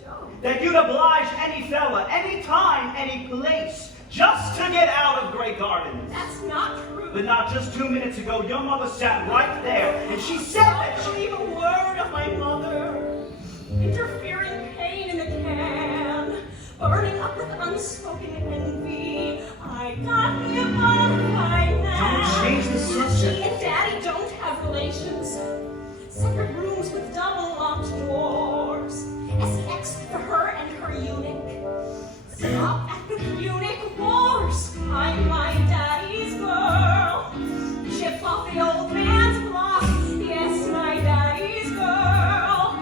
Joe. That you'd oblige any fella, any time, any place, just to get out of Grey Gardens. That's not true. But not just 2 minutes ago, your mother sat right there, and she said that Don't believe a word of my mother. Interfering pain in the can, burning up with unspoken envy. I got me a bonafide man. Don't change the subject. She and Daddy don't have relations. Separate rooms with double locked doors. SX for her and her eunuch. Stop at the eunuch wars. I'm my daddy's girl. Chip off the old man's block. Yes, my daddy's girl.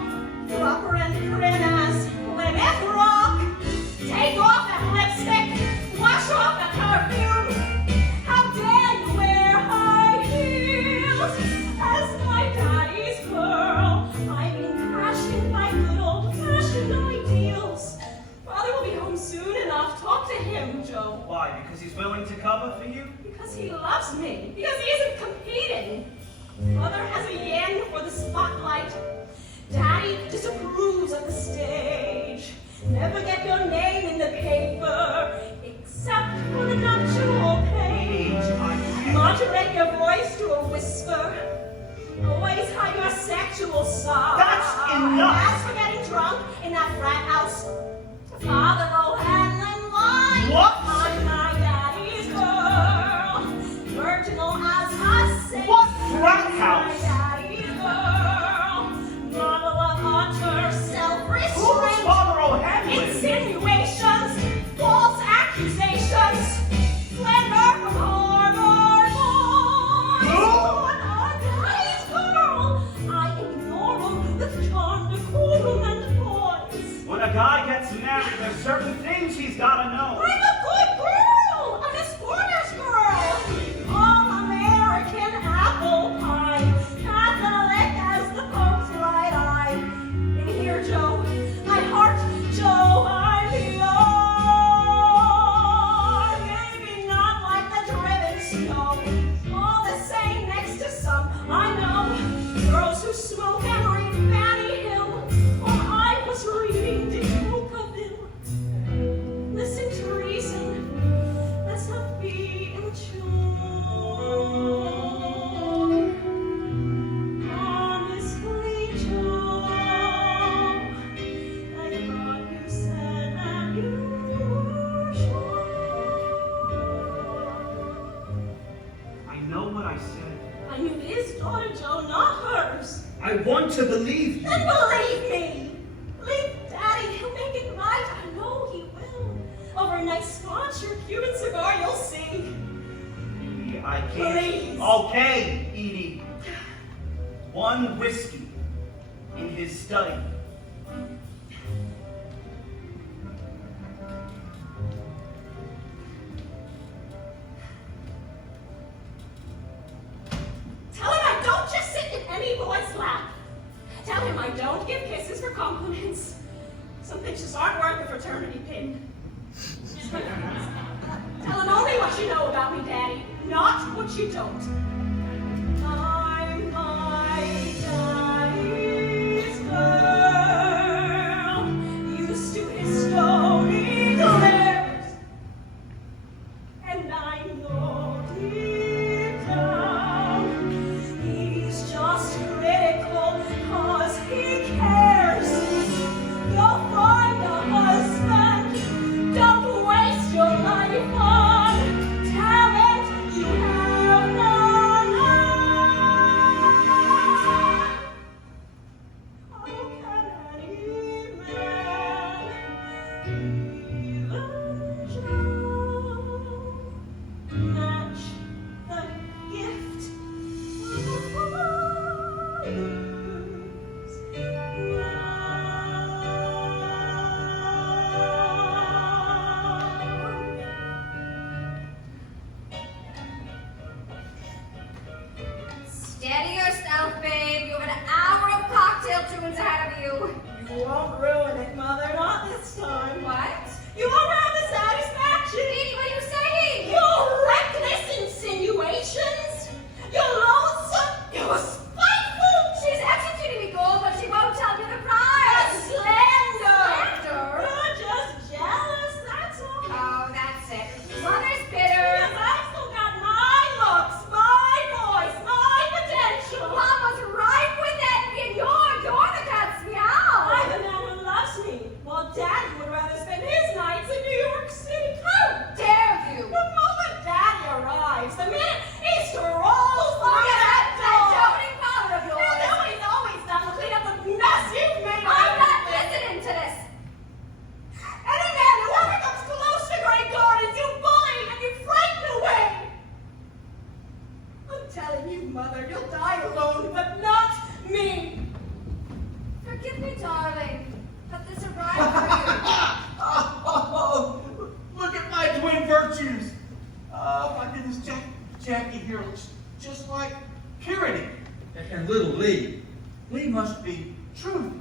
Proper and prim as Plymouth Rock. Take off that lipstick. Wash off that perfume. How dare you wear high heels? As my daddy's girl, I'm impassioned by good old-fashioned ideals. Father will be home soon enough. Talk to him, Joe. Why? Because he's willing to cover for you? Because he loves me. Because he isn't competing. Mother has a yen for the spotlight. Daddy disapproves of the stage. Never get your name in the paper, except for the nuptial page. Modulate your voice to a whisper. Always hide your sexual side. That's enough. As for getting drunk in that frat house, Father O'Hanlon lied. What? I'm my daddy's girl, virginal as a saint. What frat house? My daddy's girl, model of utter self-restraint. Who's Father O'Hanlon? Insinuations, false accusations, slander from hard-earned boys. Who? What a daddy's girl! I ignore them with charm, decorum, and poise. When a guy gets married, there's certain things he's gotta know. I'm a good girl! I'm a Spanish girl! All-American apple pie, Catholic as the Pope's right eye. And here, Joe, my heart, Joe, I'm yours. Maybe not like the driven snow, all the same next to some I know. Girls who smoke and read Fanny Hill, while I was reading De Tocqueville. Listen to reason, let's not be immature. Honestly, Joe, I thought you said that you were sure. I know what I said. I knew his daughter, Joe, not hers. I want to believe you. Then believe me! Believe Daddy, he'll make it right. I know he will. Over a nice scotch or Cuban cigar, you'll see. Edie, I can't. Please. Okay, Edie. One whiskey in his study. Tell him I don't just sit in any boy's lap. Tell him I don't give kisses for compliments. Some bitches aren't worth the fraternity pin. Tell him only what you know about me, Daddy, not what you don't. I'm my daddy's girl, used to his stony glares, and I know deep down he's just critical 'cause he cares. You'll find a husband, don't waste your life on talent you have none. How can any man, even Joe, match the gift of a father's love? Steady yourself, babe. You have an hour of cocktail tunes ahead of you. You won't ruin it, Mother, not this time. What? You won't have the satisfaction. Edie, what are you saying? Your reckless insinuations. You're loathsome. You're spiteful. She's executing me, Gold, but she won't tell me the price. Slander. darling. But this arrived for you. Oh, look at my twin virtues. Oh, my goodness, Jackie here looks just like Purity. And little Lee. Lee must be Truth.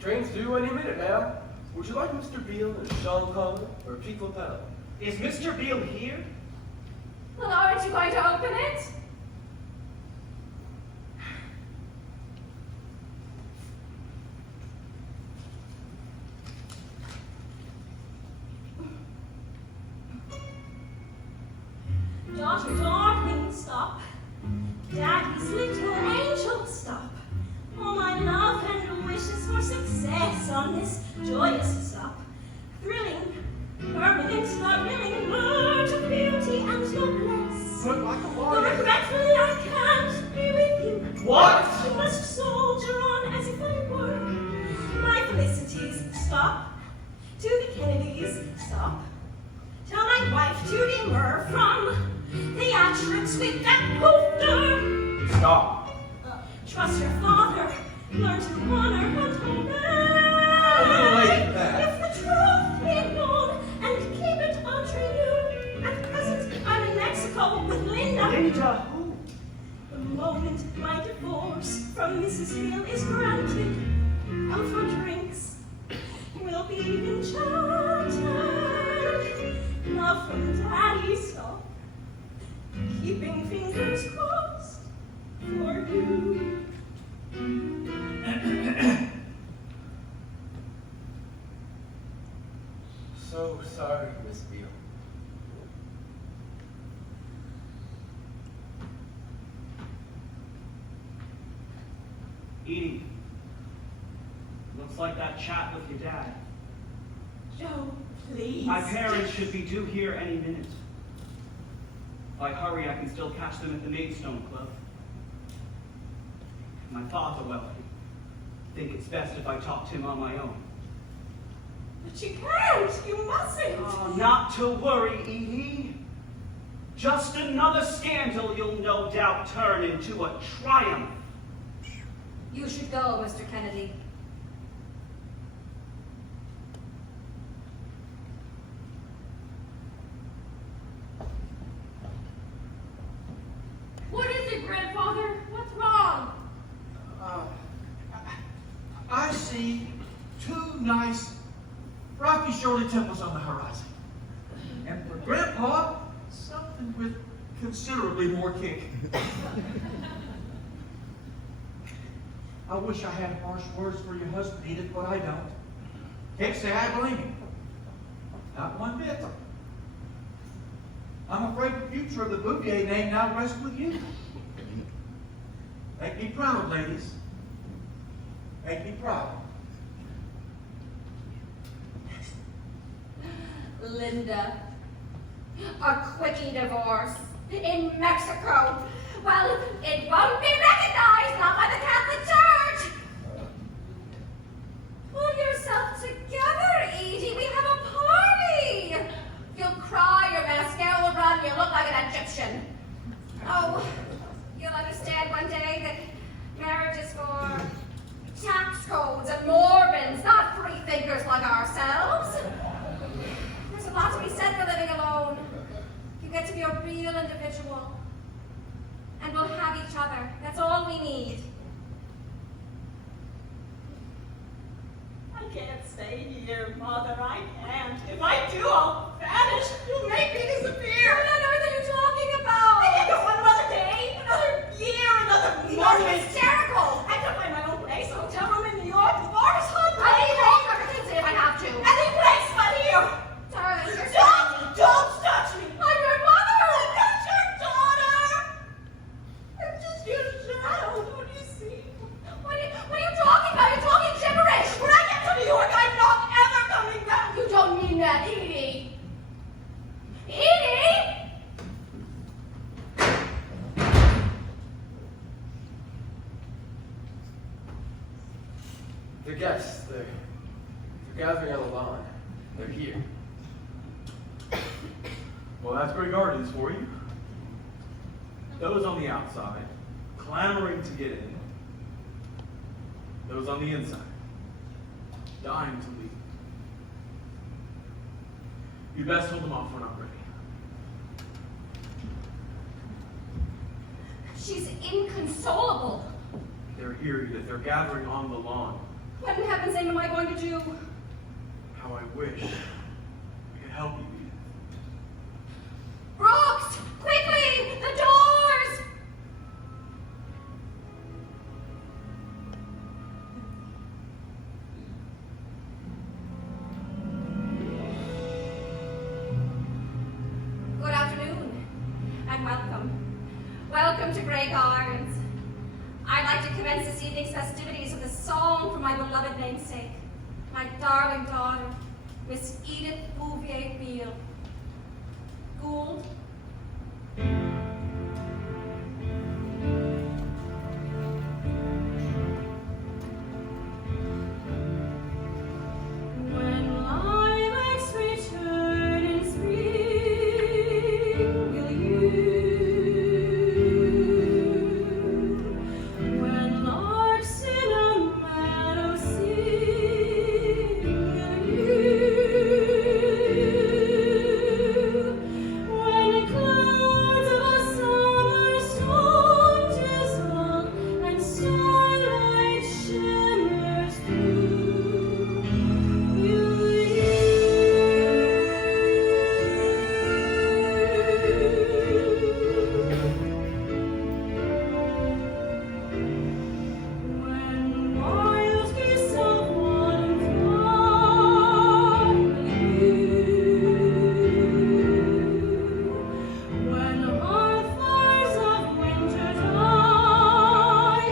Train's due any minute, ma'am. Would you like Mr. Beale and Sean Conner or Pete Lapel? Is Mr. Beale here? Well, aren't you going to open it? Daughter, darling, stop. Daddy's little angel, stop. All my love and wishes for success on this joyous stop. Thrilling, permanent, not willing merge of beauty and noblesse. Look like a Though lawyer. regretfully I can't be with you. What? You must soldier on as if I were. My felicities, stop. To the Kennedys, stop. Tell my wife to demur from theatrics with that poster. Stop. Trust your father, learn to honor and A little late obey. for that. If the truth be known and keep it entre you. At present, I'm in Mexico with Linda. Linda who? The moment my divorce from Mrs. Hill is granted, out for drinks, we'll be enchanted. Love from Daddy, stop. Keeping fingers crossed for you. So sorry, Miss Beale. Edie. Looks like that chat with your dad. Joe, please. My parents should be due here any minute. If I hurry, I can still catch them at the Maidstone Club. My father, well, I think it's best if I talk to him on my own. But you can't. You mustn't. Oh, not to worry, Edie. Just another scandal you'll no doubt turn into a triumph. You should go, Mr. Kennedy. What is it, grandfather? What's wrong? I see two nice rocky shirley temples on the horizon. And for Grandpa, something with considerably more kick. I wish I had harsh words for your husband, Edith, but I don't. Can't say I blame him. Not one bit. I'm afraid the future of the Bouvier name now rests with you. Make me proud, ladies. Make me proud. Linda, a quickie divorce in Mexico. Well, it won't be recognized, not by the Catholic Church. Pull yourself together, Edie. We have a party. You'll cry, your mascara will run, you'll look like an Egyptian. Oh, you'll understand one day that marriage is for tax codes and Mormons, not free thinkers like ourselves. There's a lot to be said for living alone. You get to be a real individual. And we'll have each other. That's all we need. I can't stay here, Mother. I can't. If I do, I'll vanish. You'll make me disappear. What on earth are you talking about? I can't go on another day, another year, another You're moment. hysterical. I have to find my own place, a hotel room in New York, the bar is hot. I need all opportunity if I have to. Any place but here. Darling, you're Don't touch me. I'm your mother. I'm not your daughter. I'm just your shadow. Don't you see? What are you talking about? You're talking gibberish. When I get to New York, I'm not ever coming back. You don't mean that, Edie. Edie! The guests, they're gathering on the lawn. They're here. Well, that's Grey Gardens for you. Those on the outside, clamoring to get in. Those on the inside, dying to leave. You best hold them off when I'm ready. She's inconsolable. They're here, Edith. They're gathering on the lawn. What in heaven's name am I going to do? How I wish I could help you, Edith. Brooks! Quickly! The doors! Good afternoon, and welcome. Welcome to Grey Gardens. I'd like to commence this evening's festivities with a song from my beloved namesake, my darling daughter, Miss Edith Bouvier Beale. Gould. When lilacs return in spring, will you? When larks in a meadow sing, will you? When clouds of a summer storm drizzle and starlight shimmers through, will you? When wild geese of autumn fly, when heartfires of winter die,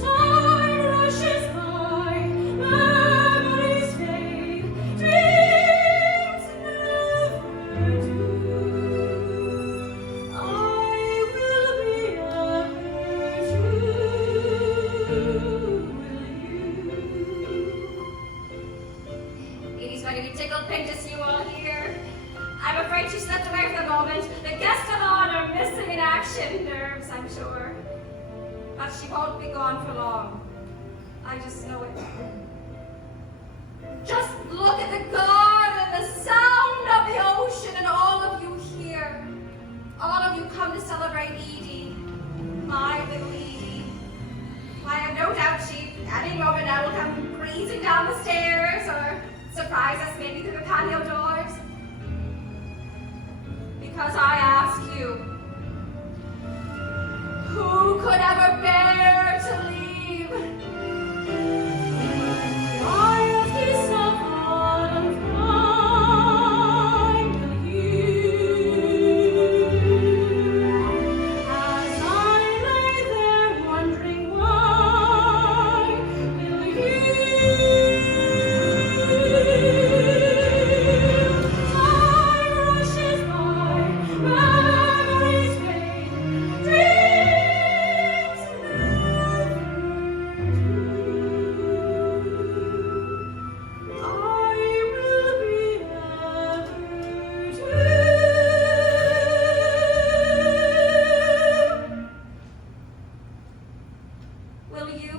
time rushes by, memories fade, dreams never do. I will be ever true, Edie's going to be tickled pink to see you all here. I'm afraid she stepped away for the moment. The guest of honor missing in action. Nerves, I'm sure. But she won't be gone for long. I just know it. Just look at the garden, the sound of the ocean, and all of you here. All of you come to celebrate Edie, my little Edie. I have no doubt she, any moment now, will come breezing down the stairs or surprise us maybe through the patio doors. Because I ask you, who could ever bear to leave? wild geese of autumn fly, will you? As I lay there wondering why, will you? Time rushes by, memories fade, dreams never do. I will be ever true. Will you?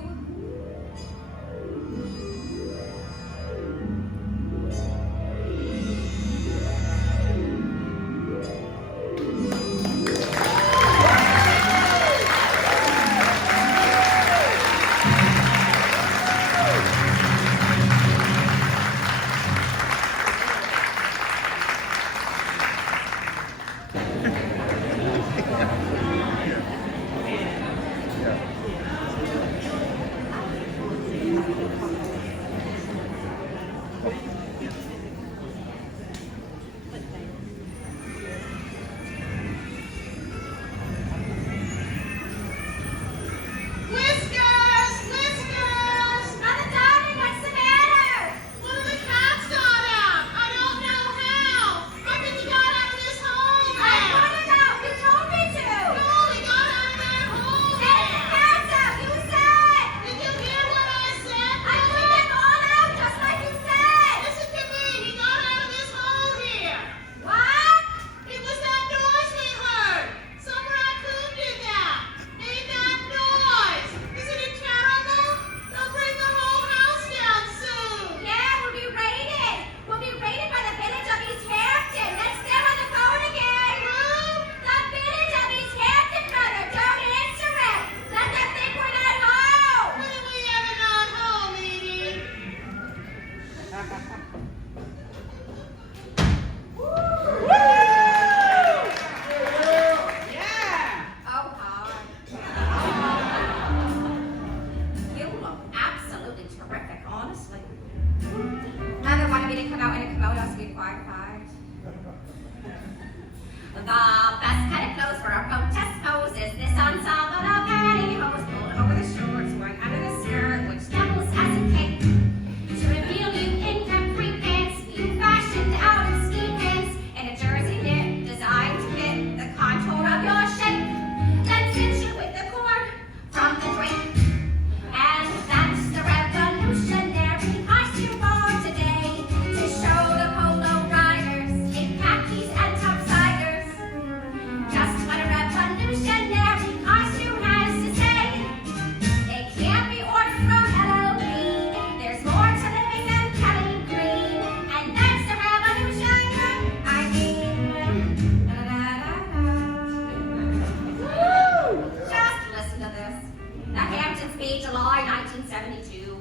be July 1972.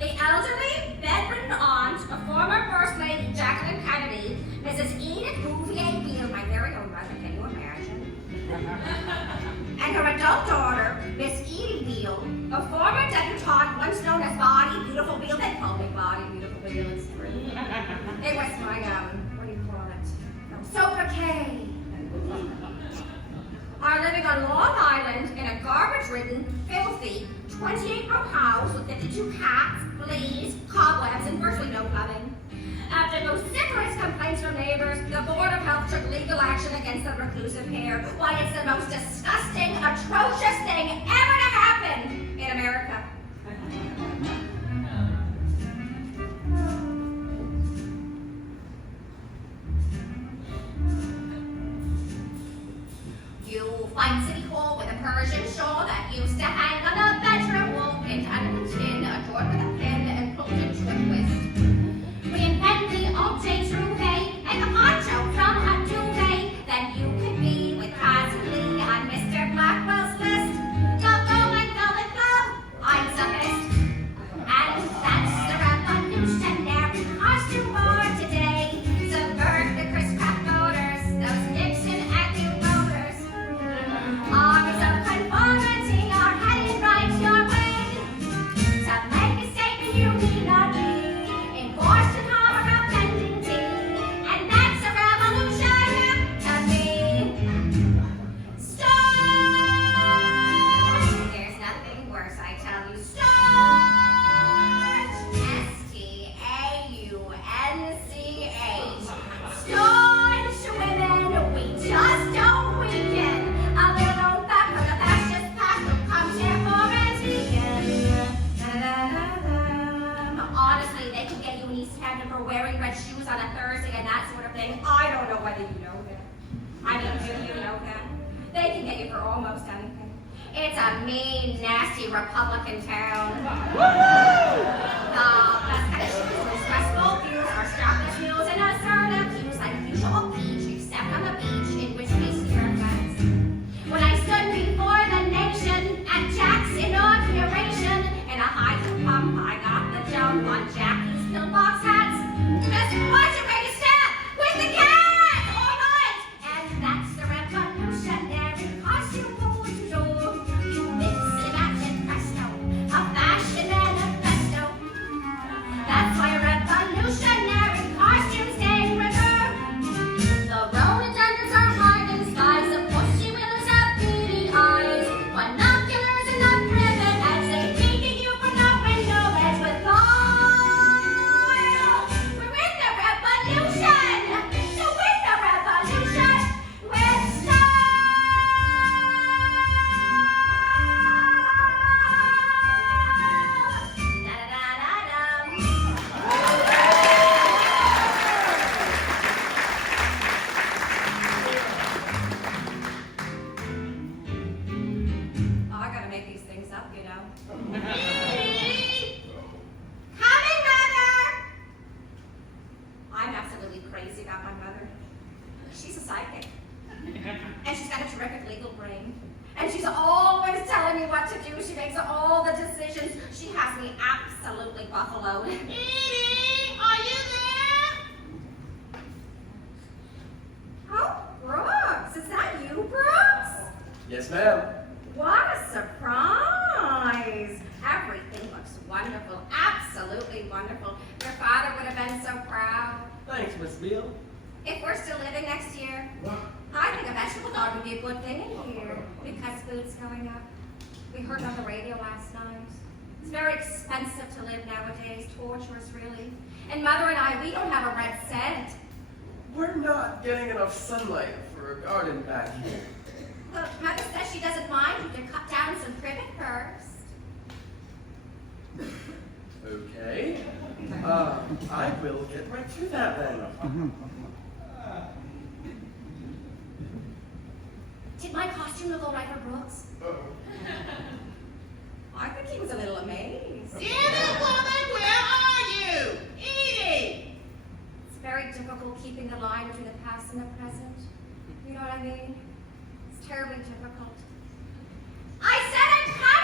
The elderly, bedridden aunt of former First Lady Jacqueline Kennedy, Mrs. Edith Bouvier Beale, my very own mother, can you imagine? And her adult daughter, Miss Edie Beale, a former debutante once known as Body Beautiful Beale. They call me Body Beautiful Beale, it's true. It was my, what do you call it? Sobriquet. Are living on Long Island in a garbage-ridden, filthy, 28-room house with 52 cats, fleas, cobwebs, and virtually no plumbing. After vociferous complaints from neighbors, the Board of Health took legal action against the reclusive pair. Why, it's the most disgusting, atrocious thing ever to happen in America. You'll find City Hall with a Persian shawl that used to hang on the bedroom wall, pinned under the chin, adorned with a pin, and pulled into a twist. Reinvent the old James Rouvet and the poncho from a duvet. Then you can be with Rosalie on Mr. Blackwell's list. Go, go, and go, and go. I'm submissed. And that's the revolutionary costume for today. Subvert the Chris Pratt voters, those Nixon active voters. Armies of conformity are headed right your way. To make a statement you need not be enforced in horror of bending tea. And that's a revolution to me. Start! There's nothing worse, I tell you. Start! S-T-A-U-N-C-H. Staunch women, we just don't weaken. A little old back for the fascist pack who comes here for its vegan. Honestly, they could get you in East Hampton for wearing red shoes on a Thursday and that sort of thing. I don't know whether you know that. I mean, do you know that? They can get you for almost anything. It's a mean, nasty Republican town. The best kind of shoes are stressful views, are strapless mules, and assertive views like usual peach, except on the beach, in which case you're friends. When I stood before the nation at Jack's inauguration, in a high heel pump, I got the jump on Jackie's pillbox hats. Just watch it ready to step with the cat, all right. And that's the revolutionary costume for sure. You mix and match and presto, a fashion manifesto. That's why revolutionary costumes stay reserved. The rhododendrons are hiding skies, the bushy willows have beady eyes, binoculars in the ribbon as they peeking you from the window ledge with oil. We're in the revolution, so win the revolution with style. Oh, I gotta make these things up, you know. Coming, Mother! I'm absolutely crazy about my mother. She's a psychic. And she's got a terrific legal brain. And she's always telling me what to do. She makes all the decisions. She has me absolutely buffaloed. Edie, are you there? Oh, Brooks, is that you, Brooks? Yes, ma'am. What a surprise! Everything looks wonderful, absolutely wonderful. Your father would have been so proud. Thanks, Miss Beale. If we're still living next year, I think a vegetable garden would be a good thing in here because food's going up. We heard on the radio last night. It's very expensive to live nowadays, torturous really. And Mother and I, we don't have a red cent. We're not getting enough sunlight for a garden back here. Look, Mother says she doesn't mind you to cut down some privet first. Okay. I will get right to that then. Did my costume look all right for Brooks? I think he was a little amazed. Dear woman, where are you? Edie! It's very difficult keeping the line between the past and the present. You know what I mean? It's terribly difficult. I said I'm coming!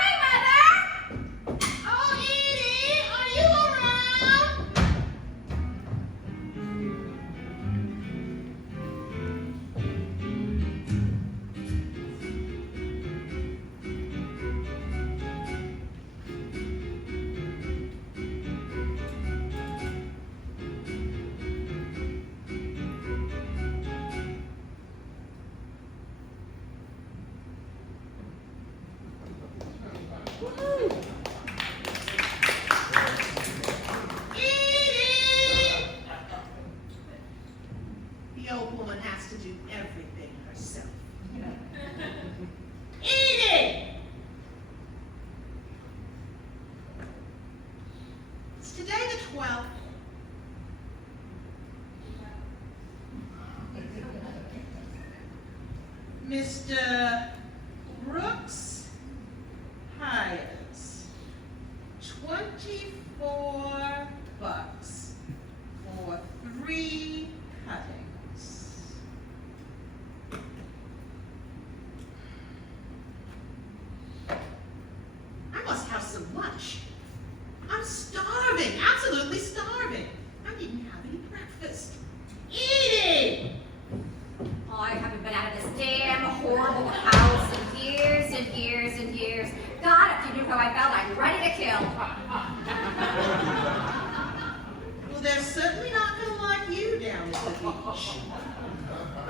some lunch. I'm starving, absolutely starving. I didn't have any breakfast. Edie! I haven't been out of this damn horrible house in years and years and years. God, if you knew how I felt, I'm ready to kill. Well, they're certainly not going to like you down at the beach.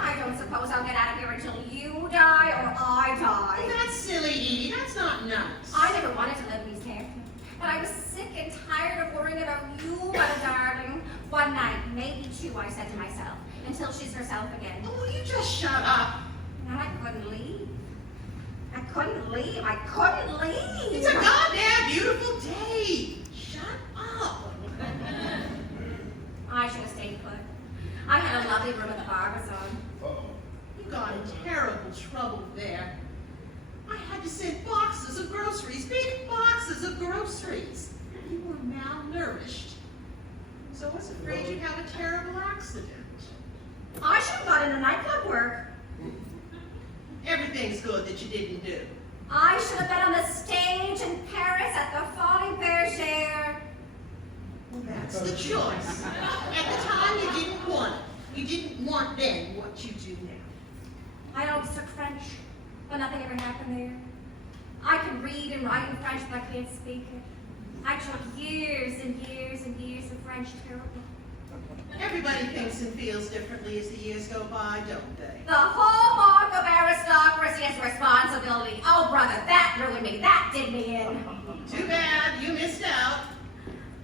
I don't suppose I'll get out of here until you die or I die. Well, that's silly, Edie. That's not nice. I never wanted to live in East Hampton, but I was sick and tired of worrying about you, Mother darling. One night, maybe two, I said to myself, until she's herself again. Oh, will you just shut up? And I couldn't leave. I couldn't leave. It's a goddamn beautiful day. Shut up. I should have stayed put. I had a lovely room at the Barbizon. You got in terrible trouble there. I had to send boxes of groceries, big boxes of groceries. You were malnourished. So I was afraid you'd have a terrible accident. I should have got into nightclub work. Everything's good that you didn't do. I should have been on the stage in Paris at the Folies Bergère. Well, that's the choice. At the time, you didn't want it. You didn't want then what you do now. I always took French, but nothing ever happened there. I can read and write in French, but I can't speak it. I took years and years and years of French, terrible. Everybody thinks and feels differently as the years go by, don't they? The hallmark of aristocracy is responsibility. Oh, brother, that ruined me. That did me in. Too bad, you missed out.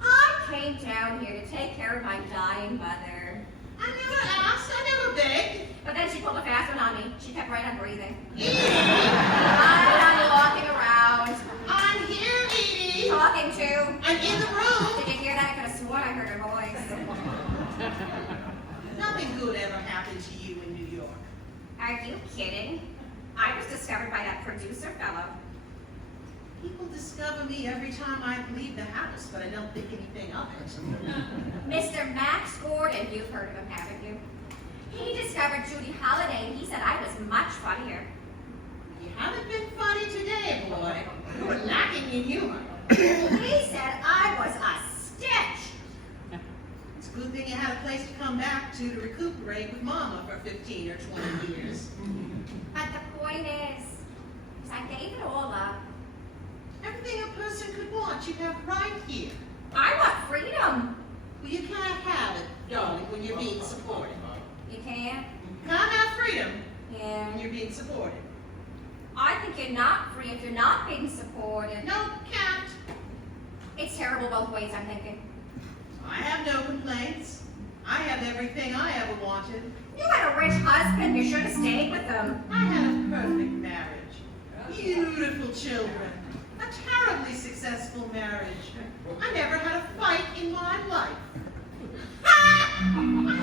I came down here to take care of my dying mother. I never asked, I never begged. But then she pulled a fast one on me. She kept right on breathing. Edie! I'm walking around. I'm here, Edie! Talking to. I'm in the room! Did you hear that? I could have sworn I heard her voice. Nothing good ever happened to you in New York. Are you kidding? I was discovered by that producer fellow. People discover me every time I leave the house, but I don't think anything of it. Mr. Max Gordon, you've heard of him, haven't you? He discovered Judy Holliday, and he said I was much funnier. You haven't been funny today, boy. You were lacking in humor. He said I was a stitch. It's a good thing you had a place to come back to recuperate with Mama for 15 or 20 years. But the point is I gave it all up. Everything a person could want, you have right here. I want freedom. Well, you can't have it, darling, when you're being supported. You can't? You can't have freedom Yeah. when you're being supported. I think you're not free if you're not being supported. No, can't. It's terrible both ways, I'm thinking. I have no complaints. I have everything I ever wanted. You had a rich husband. You should have stayed with him. I had a perfect marriage. Beautiful children. A terribly successful marriage. I never had a fight in my life. I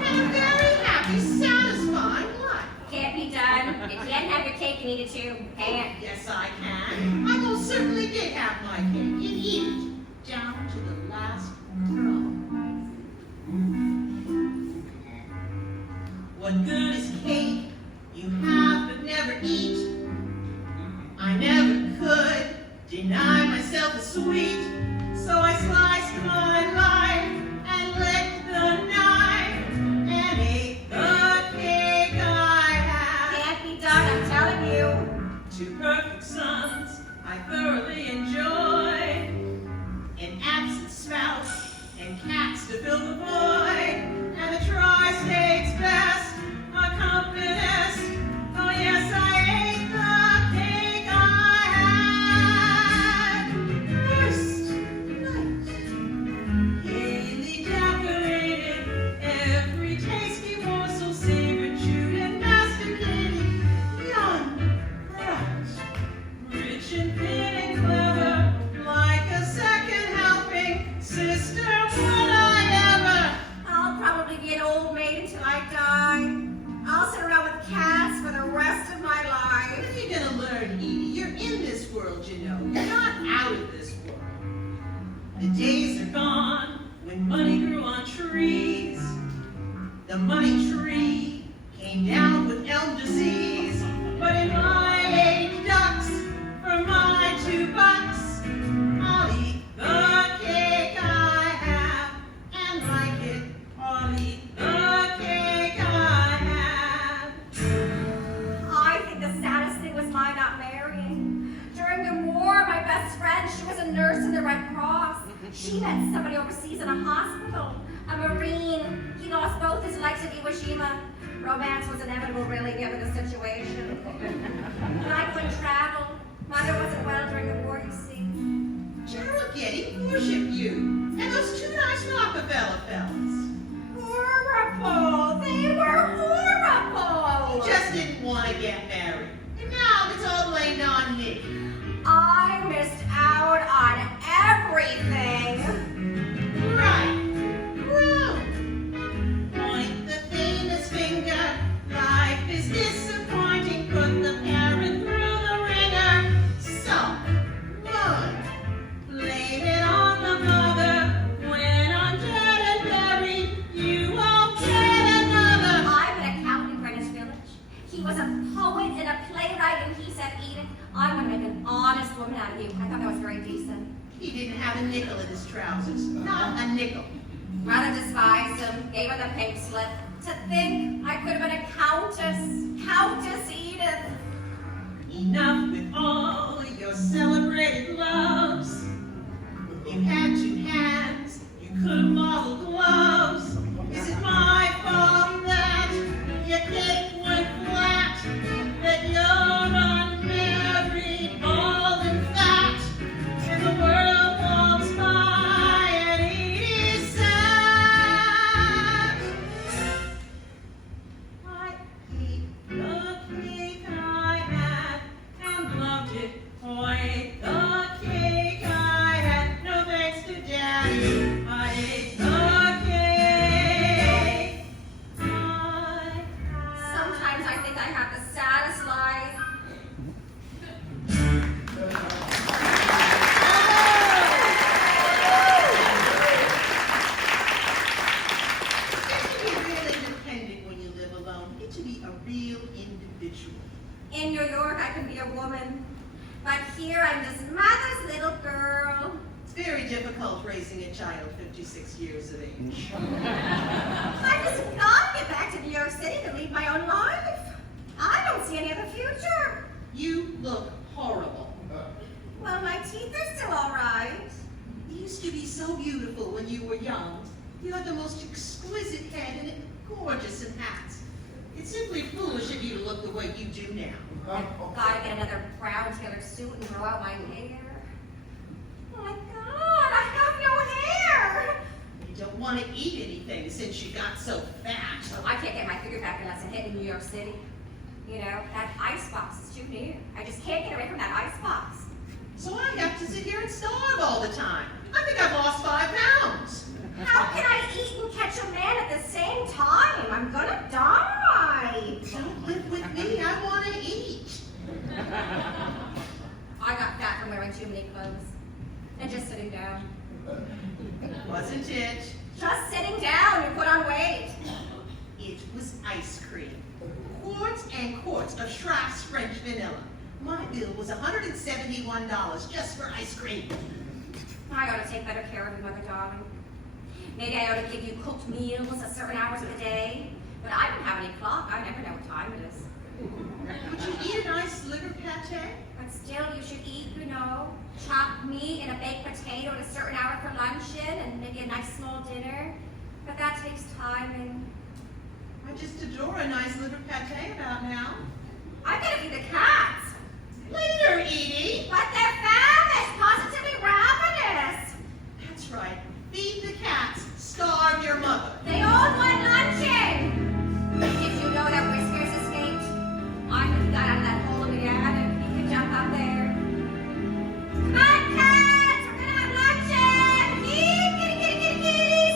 had a very happy, satisfying life. Can't be done. You can't have your cake and eat it too. Can't. Yes, I can. I most certainly did have my cake and eat it down to the last crumb. What good is cake you have but never eat? I never could deny myself a sweet, so I sliced my life and licked the knife and ate the cake I had. Can't be done, I'm telling you. Two perfect sons I thoroughly enjoy, an absent spouse and cats to fill the void, and the tri-state's best accompanist. Oh yes, I ate the cake I had. First night, gaily decorated, every tasty morsel savored, chewed and masticated, young, bright, rich and thin and clever, like a second helping sister. Would I ever? I'll probably be an old maid until I die. I'll sit around with cats for the rest of my life. What are you gonna learn, Edie? You're in this world, you know. You're not out of this world. The days are gone when money grew on trees. The money tree came down with elm disease. But in my 8 ducks for my $2, I'll a nurse in the Red Cross. She met somebody overseas in a hospital, a Marine. He lost both his legs at Iwo Jima. Romance was inevitable, really, given the situation. But I couldn't travel. Mother wasn't well during the war, you see. Gerald Getty worshipped you. And those two nice Rockefeller fellas. Horrible! They were horrible! He just didn't want to get married. And now it's all blamed on me. I missed out on everything. Right. Wrong. Point the famous finger. Life is disappointing. Put the parent through the ringer. So, one. Blame it on the mother. When I'm dead and buried, you won't get another. I'm an accountant in Greenwich Village. He was a poet and a playwright, and he said, Edith, I'm going to make an honest woman out of you. I thought that was very decent. He didn't have a nickel in his trousers. Not a nickel. Rather despised him, gave her the pink slip. To think I could have been a countess. Countess Edith. Enough with all your celebrated loves. You had two hands, you could have modeled gloves. Is it my fault that your cake went flat? That you're unmarried, bald and fat? And the world walks by and it is sad. I ate the cake I had and loved it quite. The cake I had, no thanks to Daddy. I ate the cake I had. Sometimes I think I have the saddest life. Get to be real independent when you live alone. Get to be a real individual. In New York, I can be a woman. But here, I'm just mother's little girl. It's very difficult raising a child 56 years of age. I just gotta get back to New York City to lead my own life. I don't see any other future. You look horrible. Well, my teeth are still all right. You used to be so beautiful when you were young. You had the most exquisite head and gorgeous in hats. It's simply foolish of you to look the way you do now. Gotta get another brown tailored suit and grow out my hair. Oh my God, I have no hair. You don't want to eat anything since you got so fat. Well, I can't get my figure back unless I hit in New York City. You know, that icebox is too near. I just can't get away from that icebox. So I have to sit here and starve all the time. I think I've lost 5 pounds. How can I eat and catch a man at the same time? I'm gonna die. Don't live with me. I want to eat. I got fat from wearing too many clothes and just sitting down. Wasn't it? Just sitting down, you put on weight. It was ice cream. Quarts and quarts of Schrafft's French vanilla. My bill was $171 just for ice cream. I ought to take better care of you, Mother Darling. Maybe I ought to give you cooked meals at certain hours of the day. But I don't have any clock. I never know what time it is. Would you eat a nice liver pate? But still, you should eat, you know, chopped meat and a baked potato at a certain hour for luncheon and maybe a nice small dinner. But that takes time and... I just adore a nice liver pate about now. I gotta feed the cats. Later, Edie. But they're famished, positively ravenous. That's right. Feed the cats. Starve your mother. They all want luncheon. Did you know that Whiskers escaped? I could have got out of that hole in the attic. He could jump up there. Come on, cats! We're gonna have luncheon! Kitty!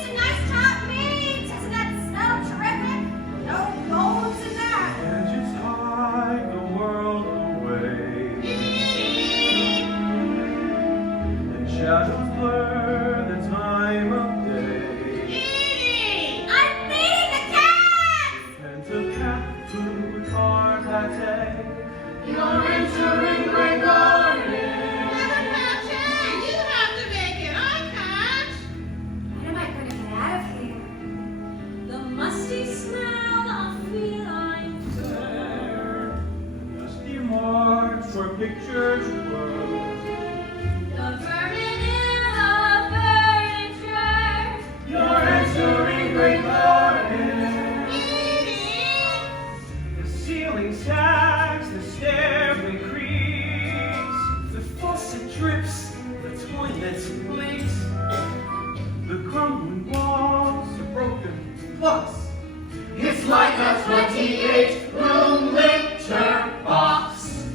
Some nice chopped meat! Doesn't that smell terrific? No bones in that. And just hide the world away. And shadows blur the time of day. Edie! I'm feeding the cats! Pens of cat food or pate. You're entering my garden. Liver pate! You have to make it. I can't. When am I going to get out of here? The musty smell of feline fur. Dusty marks where pictures grow. The vermin drips, the toilets leaks, The crumbling walls the broken bus. It's like a 28-room winter box.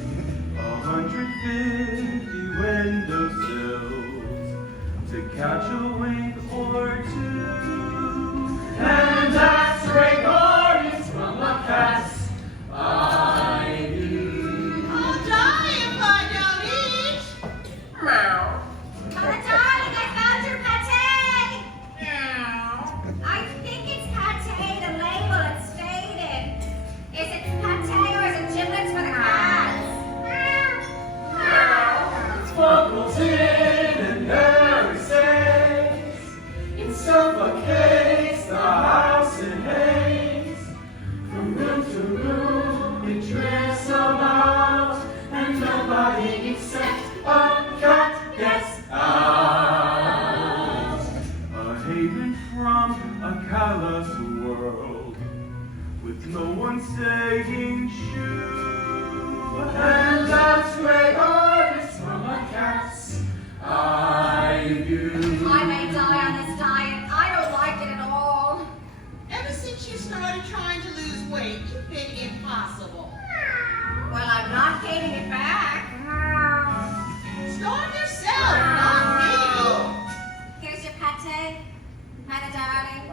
150 windowsills to catch a wink or two. And X-ray gardens from the past. I knew. I'll die if I don't eat. Meow. Mother darling, I found your pate! I think it's pate. The label, it's faded. Is it pate or is it giblets for the cats? Sparkles in and there it stays. It suffocates the house in haze. From room to room it drifts about, and nobody except a cat gets out. A haven from a callous world, with no one saying shoo. And that's great artists from a cat's eye view. I may die on this diet. I don't like it at all. Ever since you started trying to lose weight, you've been impossible. Well, I'm not gaining it back. Starve yourself, not me. Here's your pate, mother darling.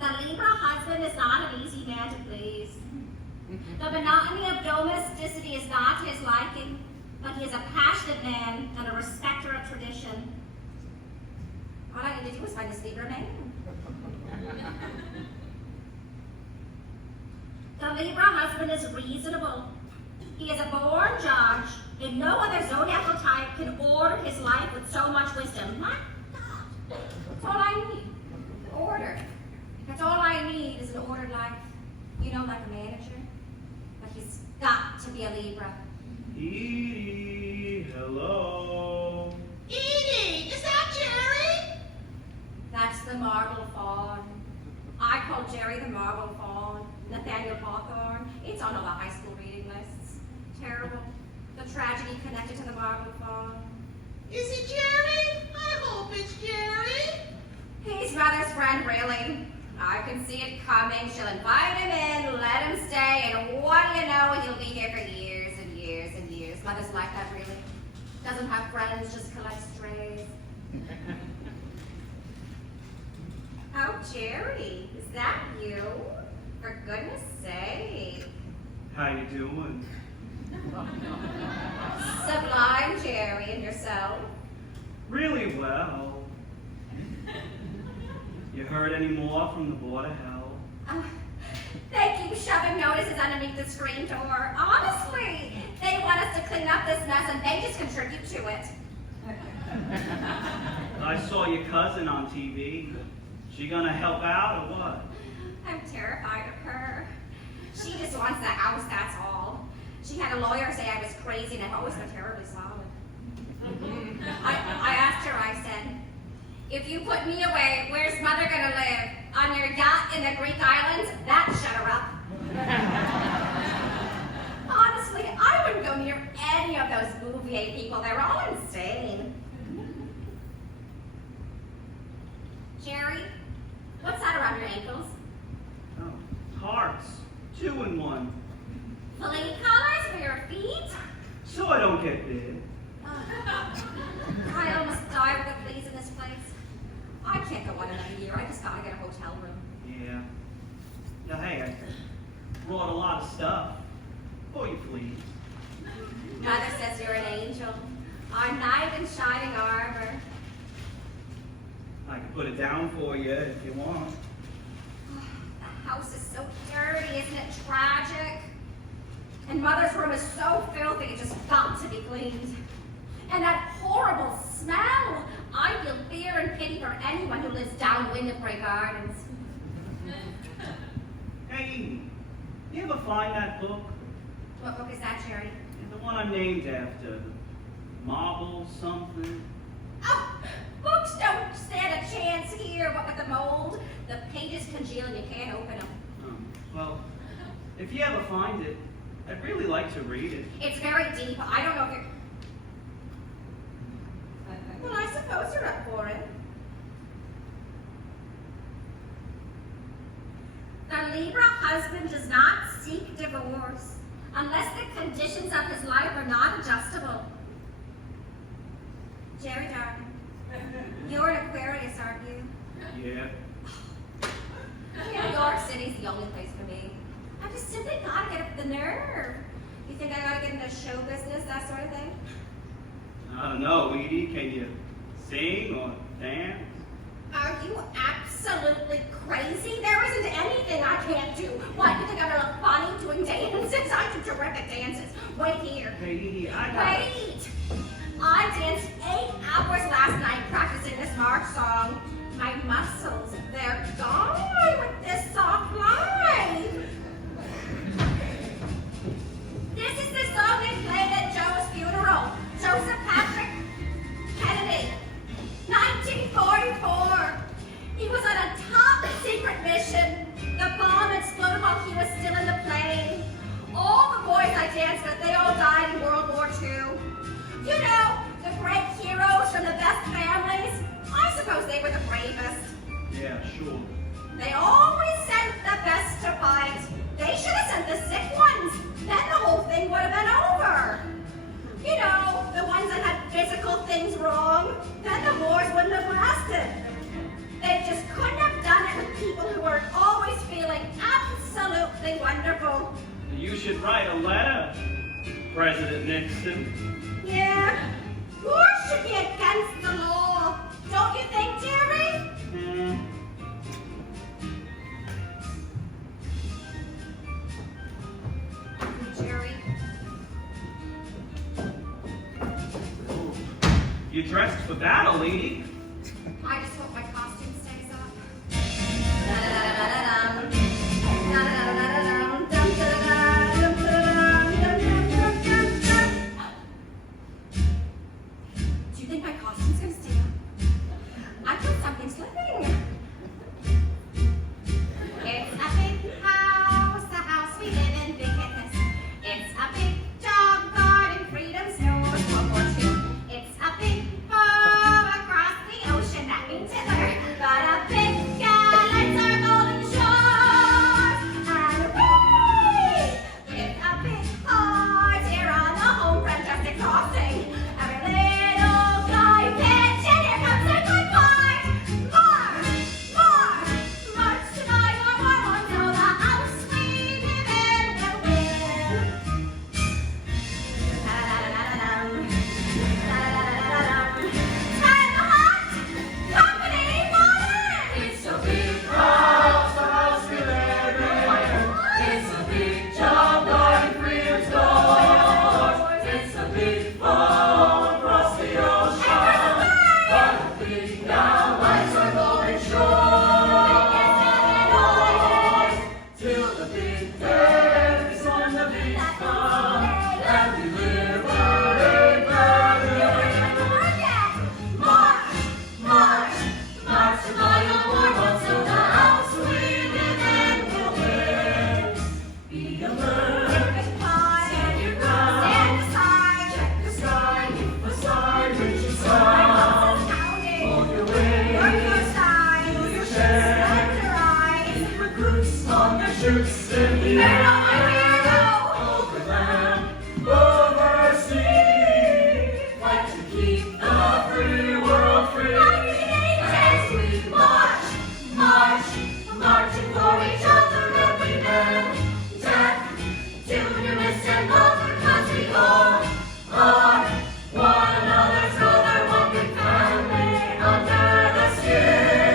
The Libra husband is not an easy man to please. The monotony of domesticity is not his liking, but he is a passionate man and a respecter of tradition. All I need to do is find his Libra name. The Libra husband is reasonable. He is a born judge, and no other zodiacal type can order his life with so much wisdom. My God, that's all I need. Order. That's all I need is an ordered life. You know, like a manager. But he's got to be a Libra. Edie, hello. Edie, is that Jerry? That's the Marble Fawn. I call Jerry the Marble Fawn. Nathaniel Hawthorne. It's on all the high school reading lists. Terrible. The tragedy connected to the Marble Fawn. Is it Jerry? I hope it's Jerry. He's Mother's friend, really. I can see it coming. She'll invite him in, let him stay, and what do you know, he'll be here for years and years and years. Mother's like that, really. Doesn't have friends, just collects strays. Oh, Jerry, is that you? For goodness sake. How you doing? Sublime, Jerry, and yourself. Really well. You heard any more from the Board of Health? They keep shoving notices underneath the screen door. Honestly, they want us to clean up this mess and they just contribute to it. I saw your cousin on TV. She gonna help out or what? I'm terrified of her. She just wants the house, that's all. She had a lawyer say I was crazy and I've always been terribly solid. I asked her, I said, if you put me away, where's Mother gonna live? On your yacht in the Greek islands? That shut her up. Honestly, I wouldn't go near any of those Bouvier people. They're all insane. Jerry, what's that around your ankles? Oh, hearts. 2 in 1. Flea collars for your feet? So I don't get big. I almost die with the fleas in this place. I can't go on another year. I just gotta get a hotel room. Yeah. Now, hey, I brought a lot of stuff for you, please. Mother says you're an angel. Our knight in shining armor. I can put it down for you if you want. The house is so dirty, isn't it tragic? And Mother's room is so filthy, it just got to be cleaned. And that horrible smell! I feel fear and pity for anyone who lives downwind of Grey Gardens. Hey, you ever find that book? What book is that, Charity? The one I'm named after. The Marble something? Oh, books don't stand a chance here, what with the mold. The pages congeal and you can't open them. Well, if you ever find it, I'd really like to read it. It's very deep. I don't know if you're... Well, I suppose you're up for it. The Libra husband does not seek divorce unless the conditions of his life are not adjustable. Jerry, darling, you're an Aquarius, aren't you? Yeah. New York City's the only place for me. I just simply gotta get up the nerve. You think I gotta get into show business, that sort of thing? I don't know, Edie. Can you sing or dance? Are you absolutely crazy? There isn't anything I can't do. What, you think I'm gonna look funny doing dances? I do terrific dances. Wait here. Hey, Edie, I got... Wait! I danced 8 hours last night practicing this march song. My muscles, they're gone with this soft life. This is the song they played at Joe's funeral. Joseph Patrick Kennedy, 1944. He was on a top secret mission. The bomb exploded while he was still in the plane. All the boys I danced with, they all died in World War II. You know, the great heroes from the best families, I suppose they were the bravest. Yeah, sure. They always sent the best to fight. They should have sent the sick ones. Then the whole thing would have been over. You know, the ones that had physical things wrong. Then the wars wouldn't have lasted. They just couldn't have done it with people who were always feeling absolutely wonderful. You should write a letter, President Nixon. Yeah, wars should be against the law. Don't you think, Jerry? Jerry? You dressed for battle, Edie. I just hope my costume stays up. Da-da-da-da-da-dum. Da-da-da-da-da-dum. Dum-da-da-da, dum-da-da-da, dum-dum-dum-dum. Do you think my costume's gonna stay up? I feel something slipping. It's a big house, the house we live in, big and this. It's a big dog garden, freedom's yours, World War II. It's a big boat across the ocean, that means Hitler. But a big galaxy our golden shores. And whee! It's a big heart here on the home front, just a crossing. Every little guy pitch, and here comes the good part. March, march, march to my war until the house we live in will win. Da-da-da-da-da-dum. And the hot company modern. It's a big house, the house we live in. It's a big job, garden, freedom's doors. It's a big fall across the ocean. But the big now lights our golden shore. Till the big day is when the big come. And we liberate March, march, march to buy a war until the house we live in will win. Be alert, stand your ground, stand aside, check the sky, keep aside, reach your side. Hold your way, work your side, move your chest, light your eyes. Recruits on their shoots in the air. Overland, overseas, fight to keep the free world free. As we march, march, marching for each other every man. Death to newness and love, because we all are one another's brother, one big family under the skin.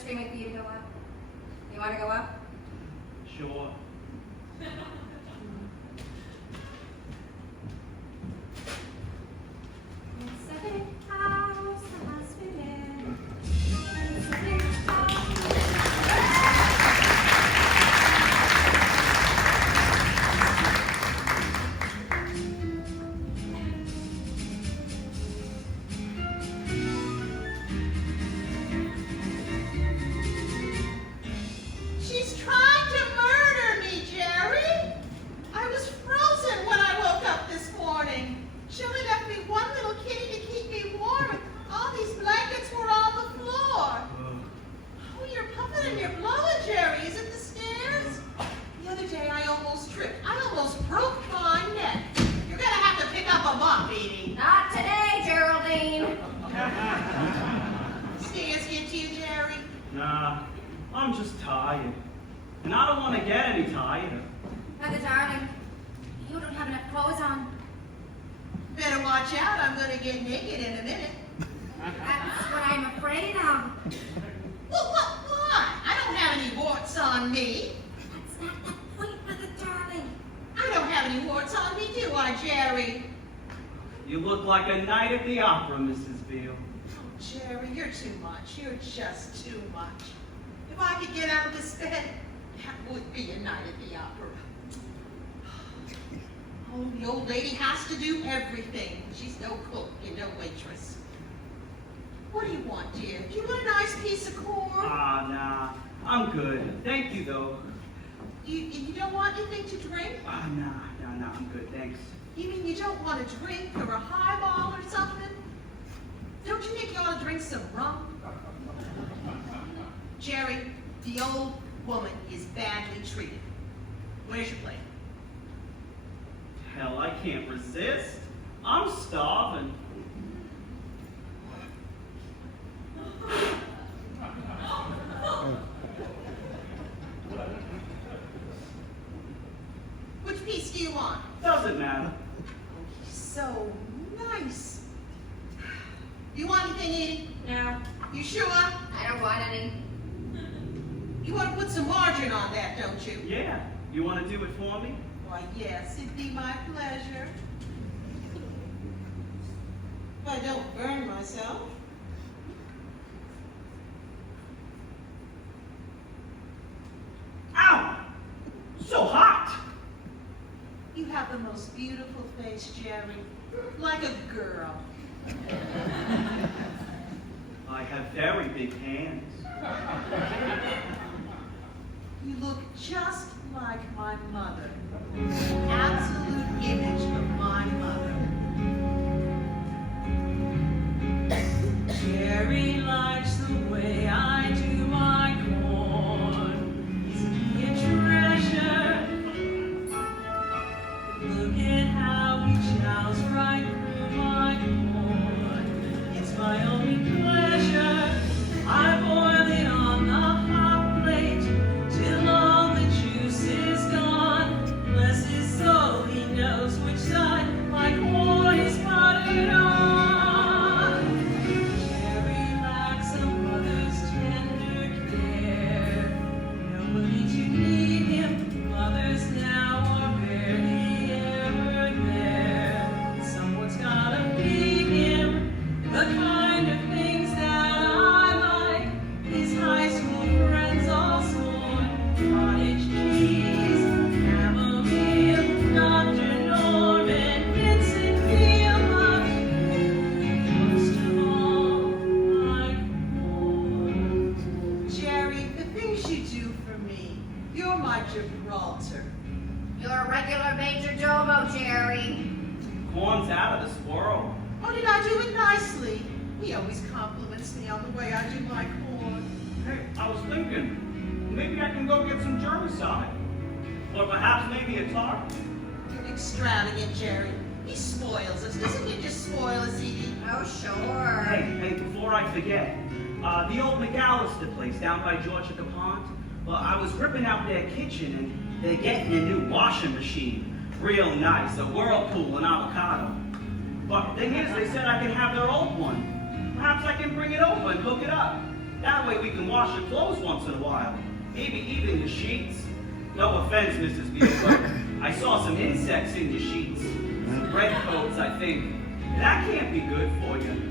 screaming for you to go up. You want to go up? Sure. It's a big house, the house we live. It's a big house. She's trying to murder me, Jerry. I was frozen when I woke up this morning. She only left me one little kitty to keep me warm, and all these blankets were on the floor. Oh, you're puffing and you're blowing, Jerry. Is it the stairs? The other day I almost tripped. I almost broke my neck. You're gonna have to pick up a mop, Edie. Not today, Geraldine. Stairs get to you, Jerry? Nah, I'm just tired. And I don't want to get any tireder. Mother, darling, you don't have enough clothes on. Better watch out. I'm gonna get naked in a minute. That's what I'm afraid of. Well, what? Why? I don't have any warts on me. That's not the point, Mother, darling. I don't have any warts on me, do I, Jerry? You look like a night at the opera, Mrs. Beale. Oh, Jerry, you're too much. You're just too much. If I could get out of this bed, that would be a night at the opera. Oh, the old lady has to do everything. She's no cook and no waitress. What do you want, dear? Do you want a nice piece of corn? Nah. I'm good. Thank you, though. You don't want anything to drink? Nah, I'm good, thanks. You mean you don't want a drink or a highball or something? Don't you think you ought to drink some rum? Jerry, the old woman is badly treated. Where's your plate? Hell, I can't resist. I'm starving. Which piece do you want? Doesn't matter. So nice. You want anything, Edie? No, You sure? I don't want any. You want to put some margarine on that, don't you? Yeah. You want to do it for me? Why, yes, it'd be my pleasure. If I don't burn myself. Ow! So hot! You have the most beautiful face, Jerry. Like a girl. I have very big hands. You look just like my mother. Absolute image of my mother. Jerry likes the way I do my corn. Isn't he a treasure? Look at how he chows right through my corn. It's my only pleasure. I boil it on the hot plate till all the juice is gone. Bless his soul, he knows which side my corn is buttered on. Jerry lacks a mother's tender care. Nobody to need him, mothers now are barely ever there. Someone's gotta feed him the kind of things that I like. His high school friends all scorn. Cottage cheese, chamomile, Dr. Norman, Vincent Beale, most of all, my corn. Jerry, the things you do for me, you're my Gibraltar. You're a regular major domo, Jerry. Corn's out of this world. Oh, did I do it nicely? He always compliments me on the way I do my corn. Hey, I was thinking, maybe I can go get some germicide. Or perhaps maybe a tart. You're extravagant, Jerry. He spoils us. Doesn't he just spoil us, Edie? Oh, sure. Hey, before I forget, the old McAllister place down by Georgia Pond, well, I was ripping out their kitchen and they're getting a new washing machine. Real nice, a Whirlpool and avocado. But the thing is, they said I can have their old one. Perhaps I can bring it over and hook it up. That way we can wash your clothes once in a while. Maybe even your sheets. No offense, Mrs. Beale, but I saw some insects in your sheets. Some red coats, I think. That can't be good for you.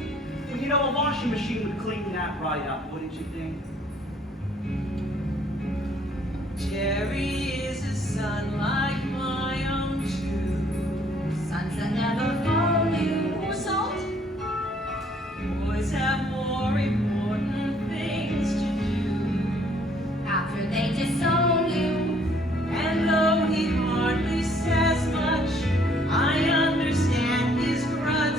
Well, you know, a washing machine would clean that right up, wouldn't you think? Jerry is a son like my own too. Sons that never follow you. More salt? Boys have more important things to do. After they disown you. And though he hardly says much, I understand his grunt.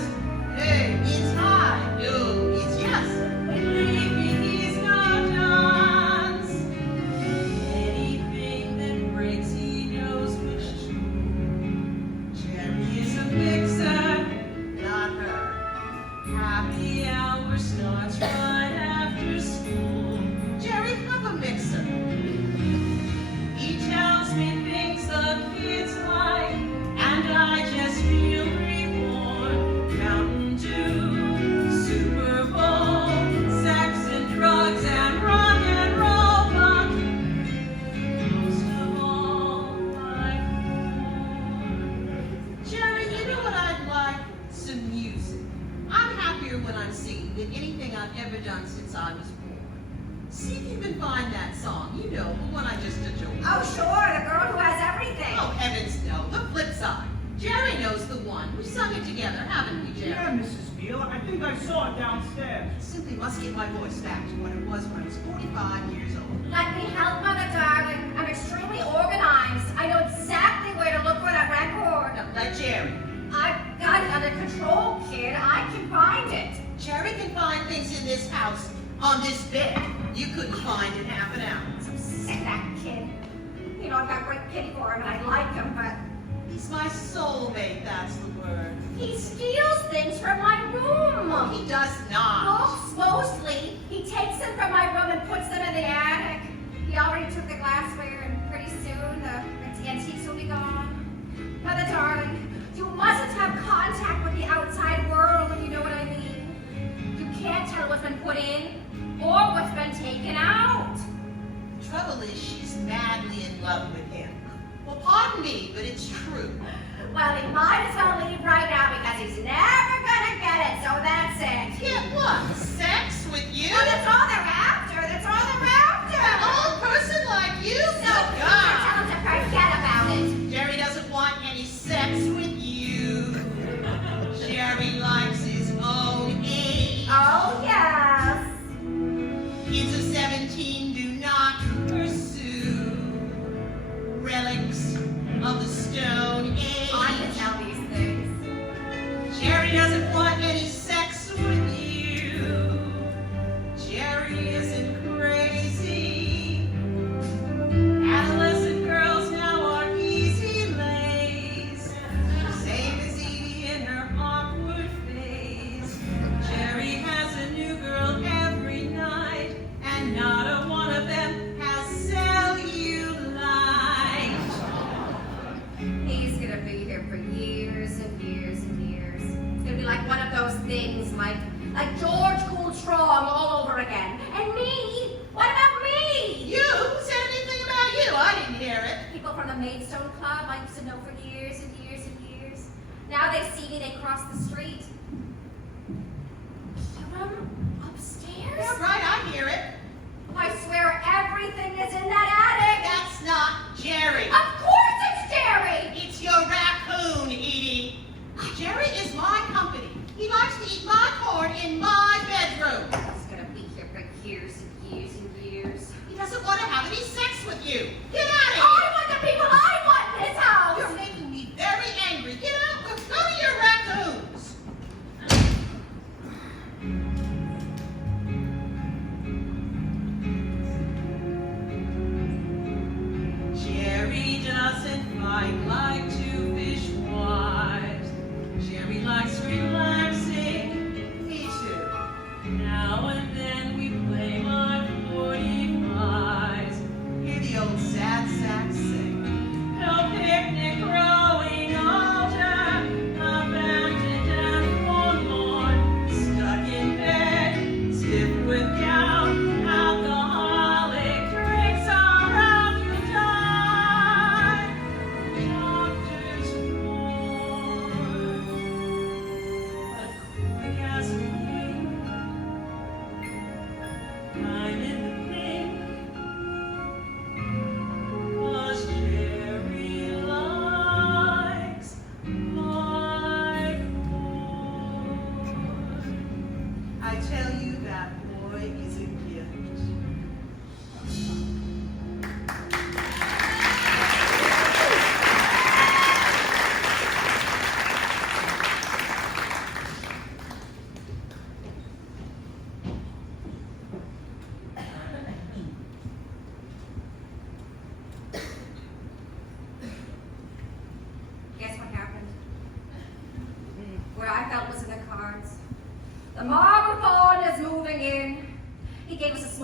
Hey, it's hi. No, it's yes. Believe me, he's no dunce. Anything that breaks, he knows which to. Jerry is a fixer, Not her. happy hour starts right after school. Jerry, have a mixer. He tells me things the kids like, and I just feel reborn. Mountain Dew, Super Bowl, sex and drugs and rock and roll, but most of all, like porn. Jerry, you know what I'd like? Some music. I'm happier when I'm singing than anything I've ever done since I was born. See if you can find that song. You know, the one I just adored. Oh, sure, the girl who has everything. Oh, heavens no. The flip side. Jerry knows the one. We've sung it together, haven't we, Jerry? Yeah, Mrs. Beale. I think I saw it downstairs. Simply must get my voice back to what it was when I was 45 years old. Let me help, Mother darling. I'm extremely organized. I know exactly where to look for that record. Now, let Jerry. I've got it under control, kid. I can find it. Jerry can find things in this house, on this bed, you couldn't find in half an hour. So sick of that kid. You know, I've got great pity for him and I like him, but He's my soulmate, that's the word. he steals things from my room. He does not. Books, mostly. He takes them from my room and puts them in the attic. He already took the glassware, and pretty soon the antiques will be gone. Mother darling, you mustn't have contact with the outside world, if you know what I mean. You can't tell what's been put in or what's been taken out. The trouble is, she's madly in love with him. Well, pardon me, but it's true. Well, he might as well leave right now because he's never gonna get it, so that's it. Get what? Sex with you? Well, that's all they're after. That's all they're after. An old person like you? So please tell him to forget about it. Jerry doesn't want any sex with you. Jerry likes his own age. Oh, yes. Kids of 17 do not pursue relics of the Stone Age. I can tell these things. Jerry doesn't want any sex with you. Jerry isn't crazy. Adolescent girls now are easy lays. Same as Edie in her awkward phase. Jerry has a new girl every night, and not a one of them has cellulite. He's gonna be here for years and years and years. It's gonna be like one of those things, like George Coolstrong all over again. And me? What about me? You? Who said anything about you? I didn't hear it. People from the Maidstone Club I used to know for years and years and years. Now they see me, they cross the street. Huram, upstairs? Yeah, right, I hear it. I swear everything is in that attic. That's not Jerry. Of course it's Jerry. It's your raccoon, Edie. Jerry is my company. He likes to eat my corn in my bedroom. He's gonna be here for years and years and years. He doesn't want to have any sex with you. Get out of I here. want the people I want in this house. You're making me very angry. Get out. Go to your raccoons. Jerry doesn't fight like two fish wise. Jerry likes relaxing. Me too. Now and then we play my 45s. Hear the old sad sax sing. No picnic growing older. Abandoned and forlorn. Stuck in bed, stiff with gout.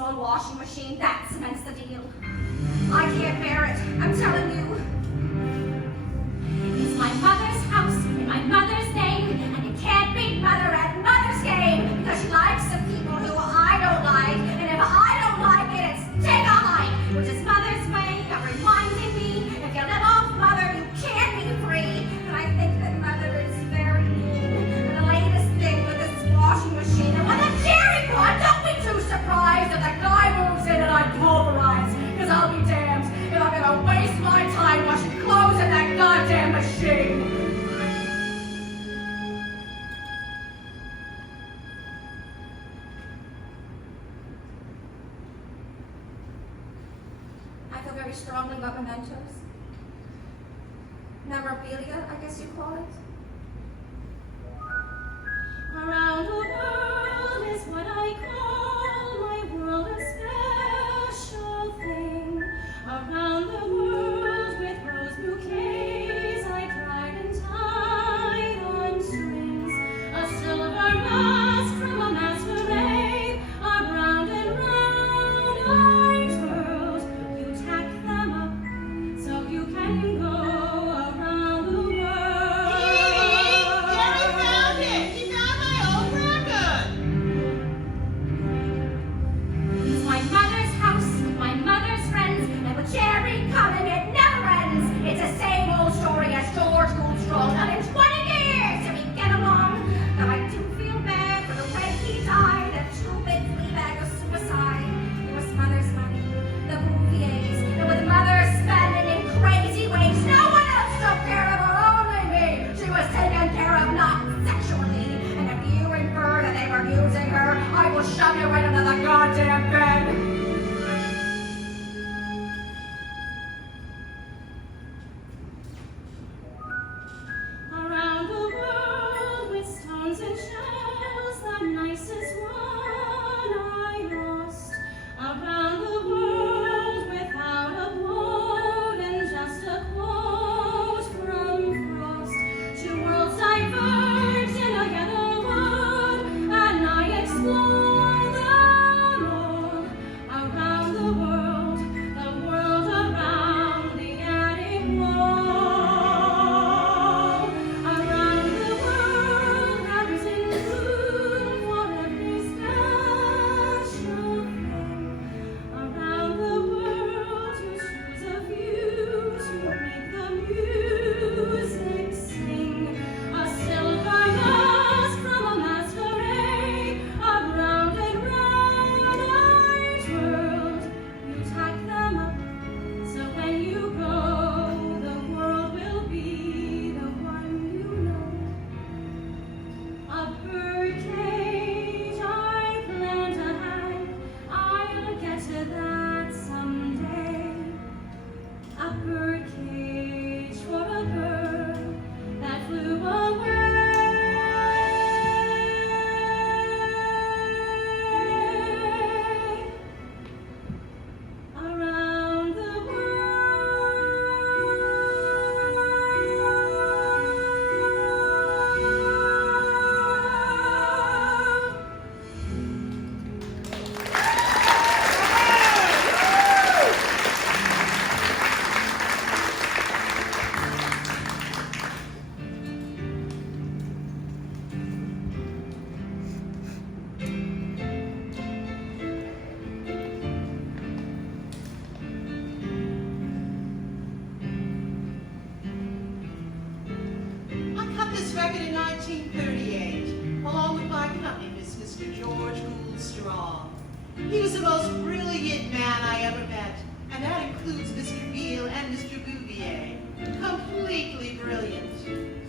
old washing machine, that cements the deal. I can't bear it, I'm telling you. It's my mother's house in my mother's name, and you can't beat mother at mother's game because she likes some people who I don't like, and if I don't like it, it's take a hike, which is mother's way of reminding me if you live off mother, you can't be free. And I think that mother is very mean. And the latest thing with this washing machine, and when the cherry one, don't be too surprised if the guy moves in and I pulverize, because I'll be damned if I'm gonna waste my time washing clothes in that goddamn machine. I feel very strongly about mementos. Memorabilia, I guess you call it. Around the world is what I call my world, a special thing. Around the world with rose bouquets I dried and tied on strings. A silver mask from a masquerade, around and round I twirled. You tack them up so you can go around the world. Gary found it! He found my old record! It's my mother's house, my mother's friends, and with Jerry coming, it never ends. It's the same old story as George Gould Strong, done in 20 years till we get along. Though I do feel bad for the way he died, a two-bit flea bag of suicide. It was mother's money, the Bouviers, and with mother spending in crazy ways, no one else took care of her, only me. She was taken care of, not sexually. And if you infer that they were using her, I will shove you right under the goddamn bed. Around the world with stones and shells, the nicest one I lost. Around the world without a quote and just a quote from Frost. Two worlds diverged in a yellow wood, and I explored them all. Around the world around the attic wall. Around the world there is room for every special thing. Around the world you choose a view to make the music sing. A silver mask from a masquerade, around and round I twirled. You tack them up so when you go, the world will be the one you know. A birdcage I plan to hang, I'll get to that someday. A birdcage for a bird that flew away. Around the world. I cut this record in 1938, along with my accompanist, Mr. George Gould Strong. He was the most brilliant man I ever met, and that includes Mr. Beale and Mr. Bouvier. Completely brilliant.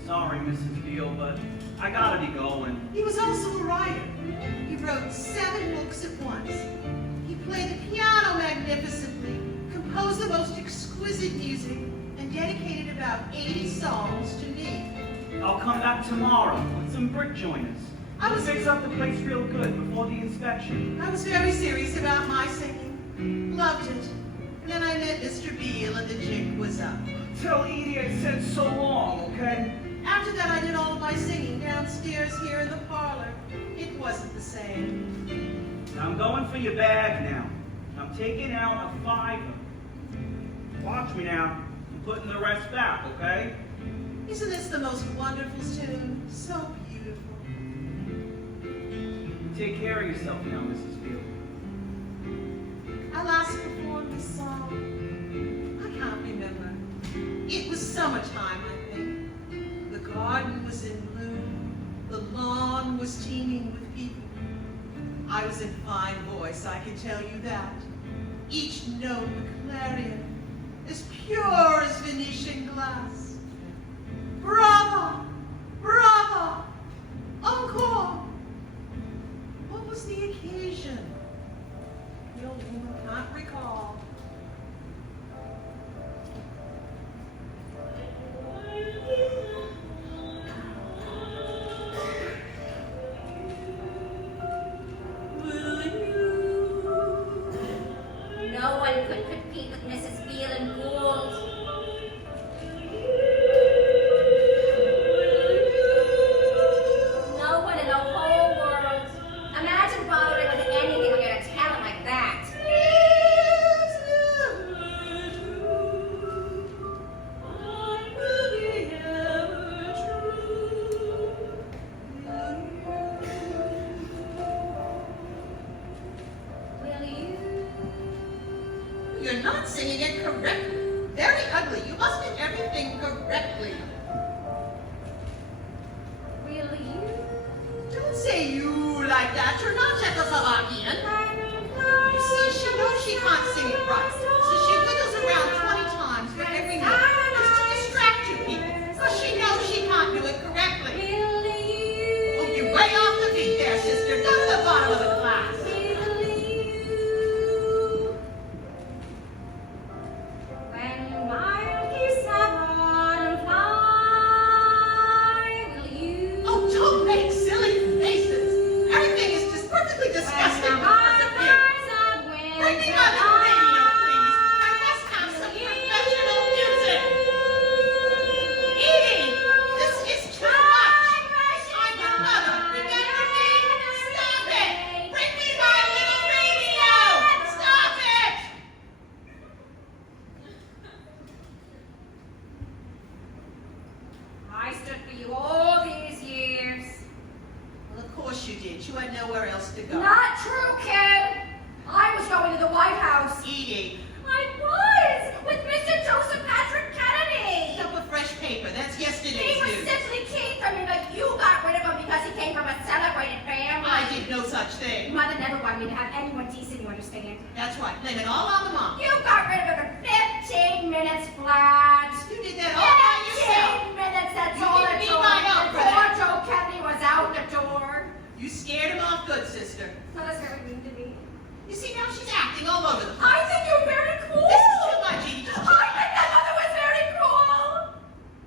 Sorry, Mrs. Beale, but I gotta be going. He was also a writer. He wrote 7 books at once. He played the piano magnificently, composed the most exquisite music, and dedicated about 80 songs to me. I'll come back tomorrow with some brick joiners. I was- fix up the place real good before the inspection. I was very serious about my singing. Loved it. And then I met Mr. Beale and the jig was up. Tell Edie I said so long, okay? After that, I did all of my singing downstairs here in the parlor. It wasn't the same. Now I'm going for your bag now. I'm taking out a $5. Watch me now. I'm putting the rest back, okay? Isn't this the most wonderful tune? So beautiful. Take care of yourself now, Mrs. Field. I last performed this song. I can't remember. It was summertime, I think. The garden was in bloom. The lawn was teeming with people. I was in fine voice, I can tell you that. Each note a clarion, as pure as Venetian glass. Brava! Brava! Encore! What was the occasion? The old woman can't recall. No one could compete with Mrs. Beale and Gould. No one in the whole world. Imagine bothering with anything when you're a talent like that. Will you? You're not singing it correctly. Very ugly. You must do everything correctly. Will you? Don't say you like that. You're not Czechoslovakian. You see, she knows she can't sing it right. So she wiggles around 20 times for every note. Just to distract you people. Because she knows she can't do it correctly. Will you? Oh, you're way off the beat there, sister. Down to the bottom of the class. Will you? When monkeys have and fly, will you? Oh, don't make silly faces. Everything is just perfectly disgusting. When the because of you. harvest of winter Bring me on the radio, please. I must have some professional music. Edie, this is too much. I'm your mother. Remember me? Stop it. Bring me my little radio. Stop it. I stood for you all these years. Well, of course you did. You had nowhere else to go. Not true, kid. I was going to the White House. Edie, I was with Mr. Joseph Patrick Kennedy. pick up a fresh paper. That's He yesterday's was news. simply keen for me, but you got rid of him because he came from a celebrated family. I did no such thing. Mother never wanted me to have anyone decent, you understand? That's right. Blame it all on the mom. You got rid of him in 15 minutes flat. You did that all by yourself. 15 minutes, that's You all didn't it need took. my help for Poor that. Joe Kennedy was out the door. You scared him off good, sister. Mother's very mean to me. You see, now she's acting all over the place. I think you're very cruel. This is too much, Edie. I think that mother was very cruel.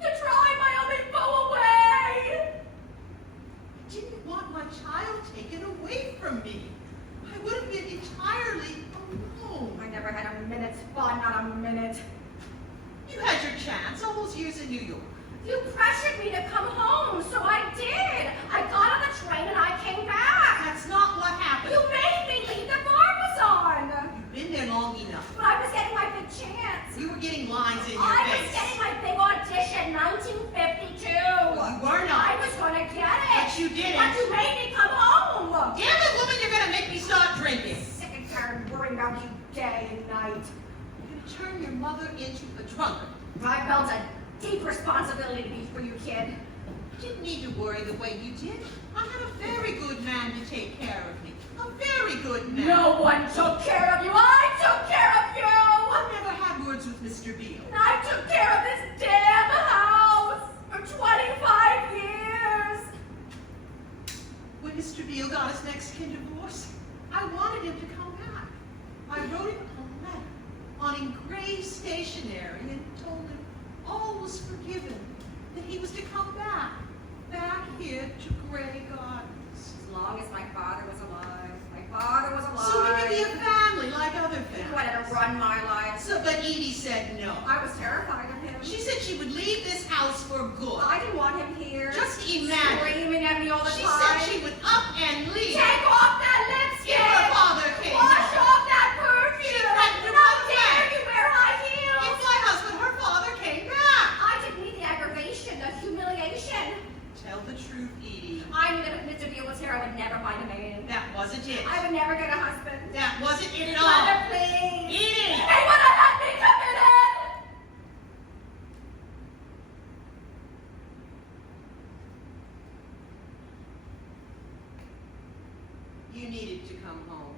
To drive my only beau away. I didn't want my child taken away from me. I would have been entirely alone. I never had a minute's fun, not a minute. You had your chance all those years in New York. You pressured me to come home, so I did. I got on the train and I came back. That's not what happened. You made me leave. The bar was on. You've been there long enough. But I was getting my big chance. You were getting lines in your I was face. getting my big audition, 1952. You were not. I was going to get it. But you didn't. But you made me come home. Damn it, woman, you're going to make me start drinking. Sick and tired of worrying about you day and night. You're going to turn your mother into a drunkard. I felt a deep responsibility to be for you, kid. You didn't need to worry the way you did. I had a very good man to take care of me. A very good man. No one took care of you. I took care of you. I never had words with Mr. Beale. And I took care of this damn house for 25 years. When Mr. Beale got his Mexican divorce, I wanted him to come back. I wrote him a letter on engraved stationery and told him all was forgiven, that he was to come back here to Grey Gardens. As long as my father was alive. My father was alive. So we could be a family like other He families. wanted to run my life. So, but Edie said no. I was terrified of him. She said she would leave this house for good. I didn't want him here. Just imagine. Screaming at me all the She time. said she would up and leave. Take off that lipstick! Give her committed. That wasn't it at all. Mother, please. Eat it. They would have had me committed. You needed to come home.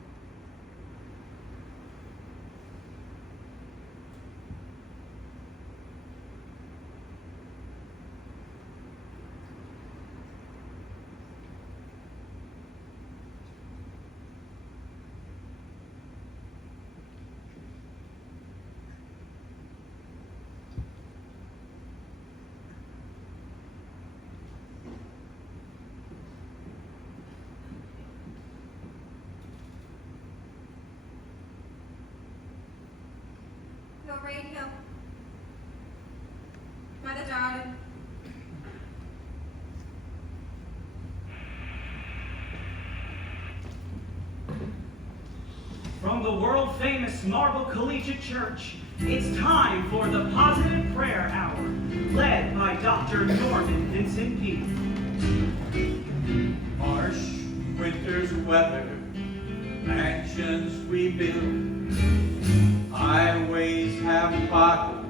The radio. Mother, darling. From the world-famous Marble Collegiate Church, it's time for the Positive Prayer Hour, led by Dr. Norman Vincent Peake. Harsh winter's weather, mansions we build, highways have potholes,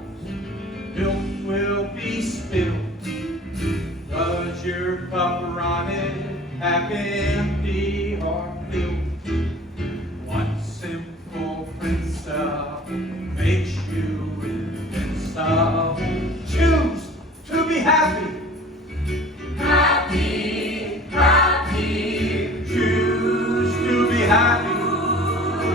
milk will be spilled. Does your cup run it half empty or filled? One simple principle makes you invincible. Choose to be happy. Happy, happy. Choose to be happy.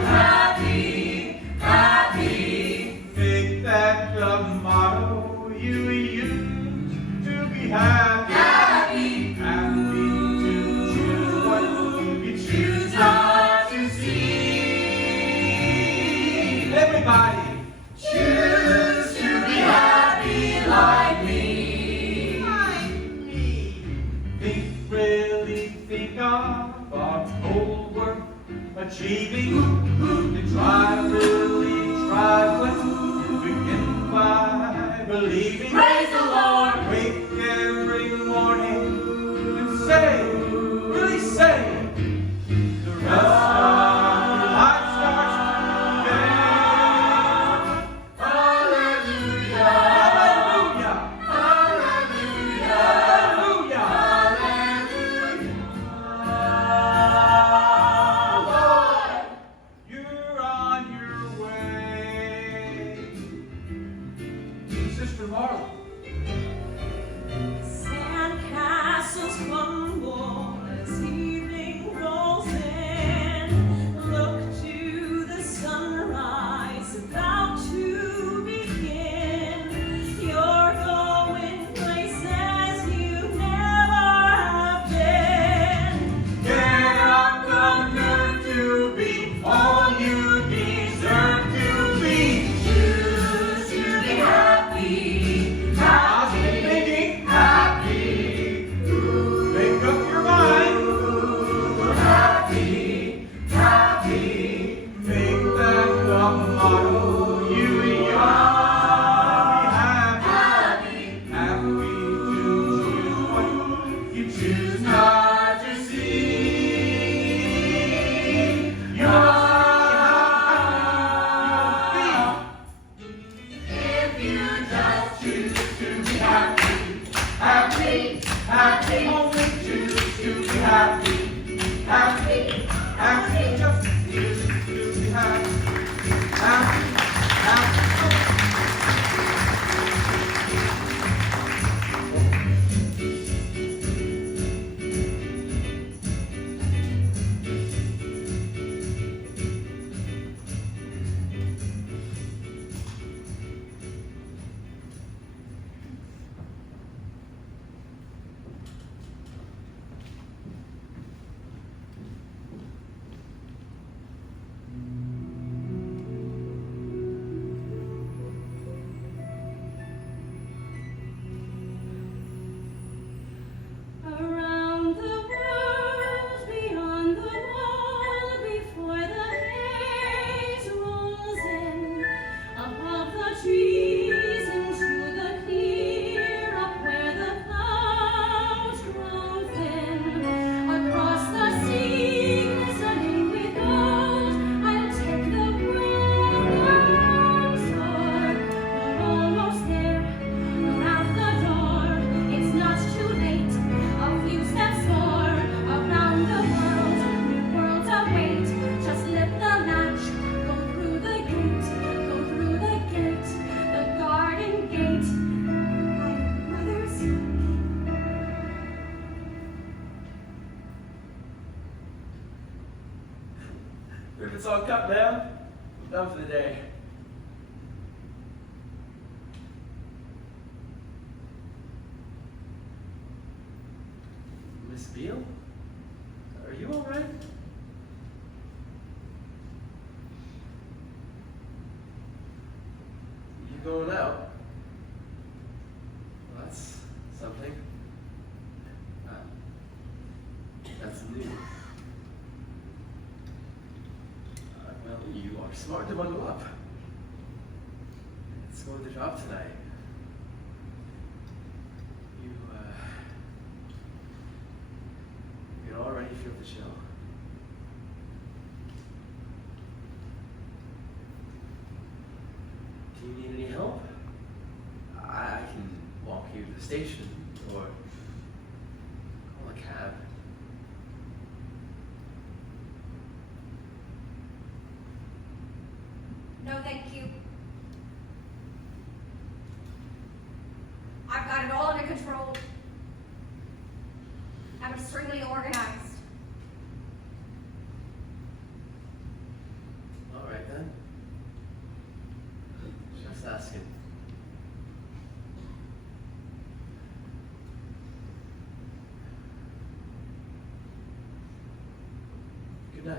Happy, happy. Make that the motto you use to be happy. Happy. Happy to choose what you choose not to see. Everybody, choose to be happy like me. Like me. Really think of our whole work achieving, and try, really try, but begin by believing. Praise the Lord. Wake every morning and say, really say, the rest of your life starts today. Hallelujah. Hallelujah. Hallelujah. Lord, you're on your way. Sister Marla. Sandcastles crumble as evening rolls in. Look to the sunrise about to begin. You're going places you never have been. Get up the nerve to be all you deserve to be. Choose to be happy. Positive thinking, happy. Make up your mind. Happy, happy. Make that the motto you use. Happy, happy to choose what you choose not to see. You'll see how happy you'll be. If you just choose to be happy. Happy, happy, only choose to be happy. Happy, happy, just choose to be happy. Happy. Ribbon's all cut, ma'am. I'm done for the day. Miss Beale? Are you all right? You going out? Well, that's something. That's new. Well, you are smart to bundle up. Let's go to the job tonight. You can already feel the chill. Do you need any help? I can walk you to the station or call a cab. No, thank you. I've got it all under control. I'm extremely organized. All right then. Just asking. Good night.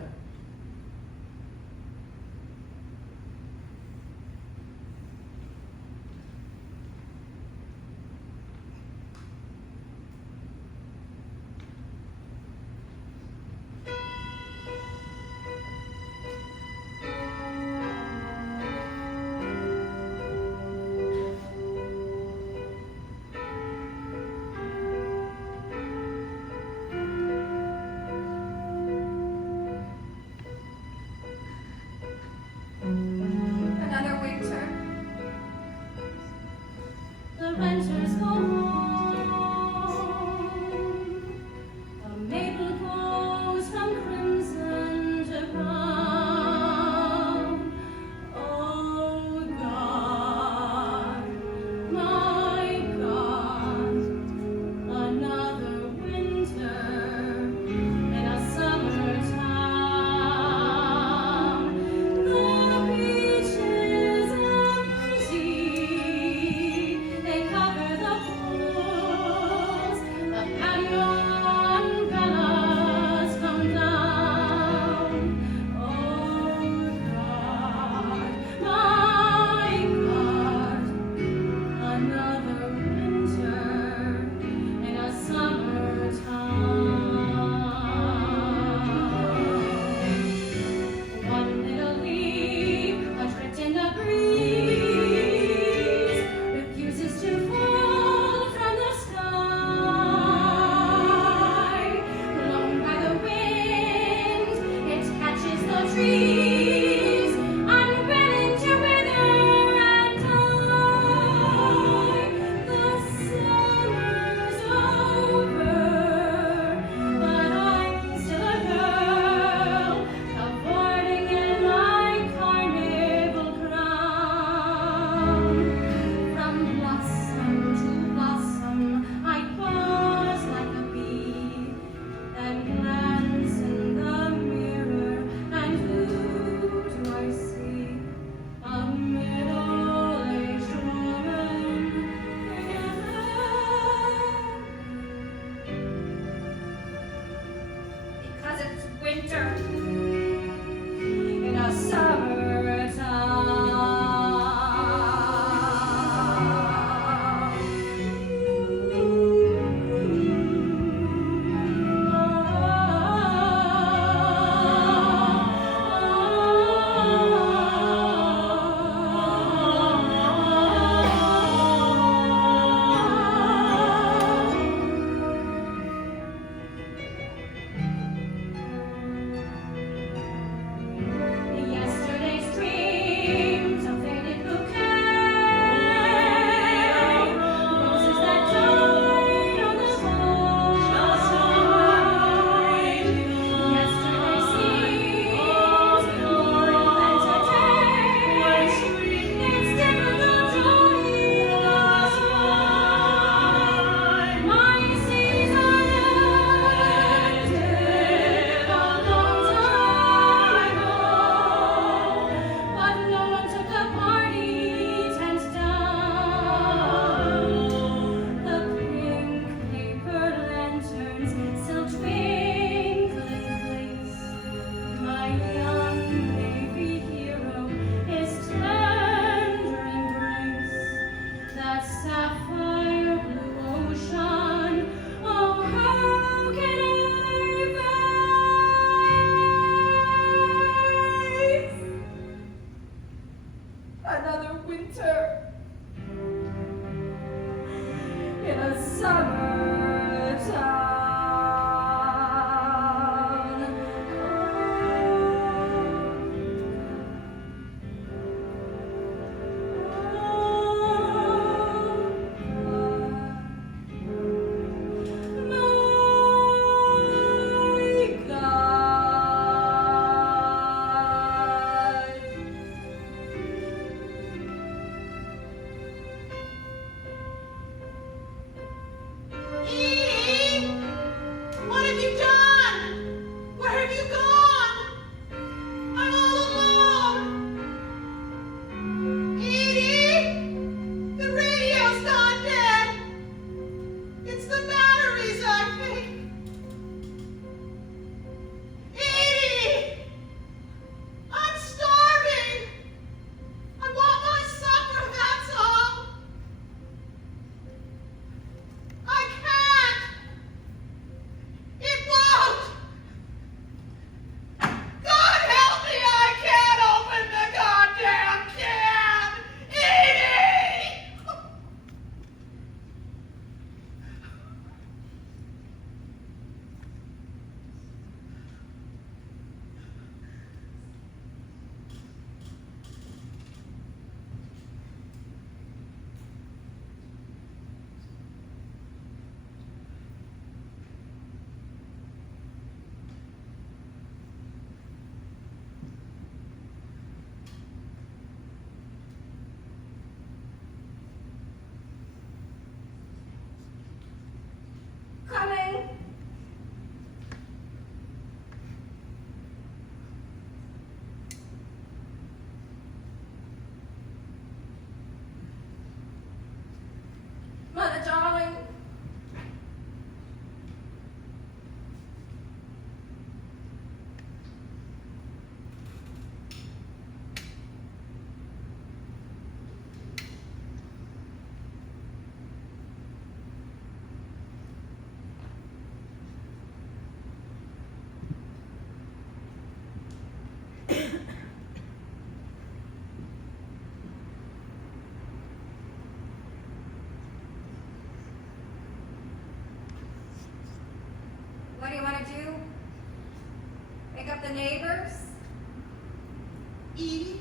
Edie,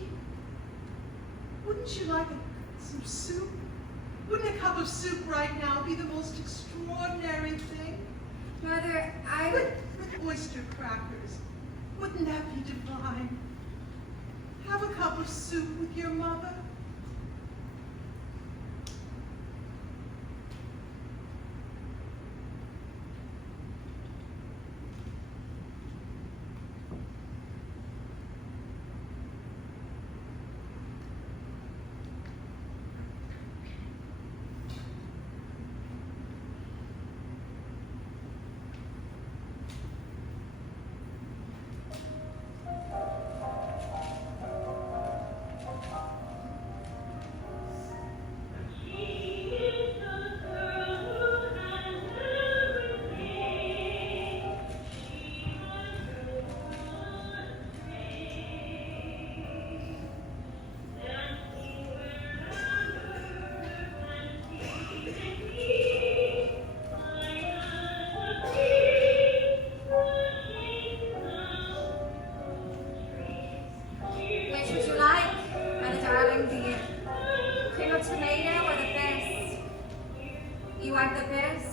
wouldn't you like some soup? Wouldn't a cup of soup right now be the most extraordinary thing? Mother, With oyster crackers. Wouldn't that be divine? Have a cup of soup with your mother. which would you like, Mother darling, the cream of tomato or the best? You want the best?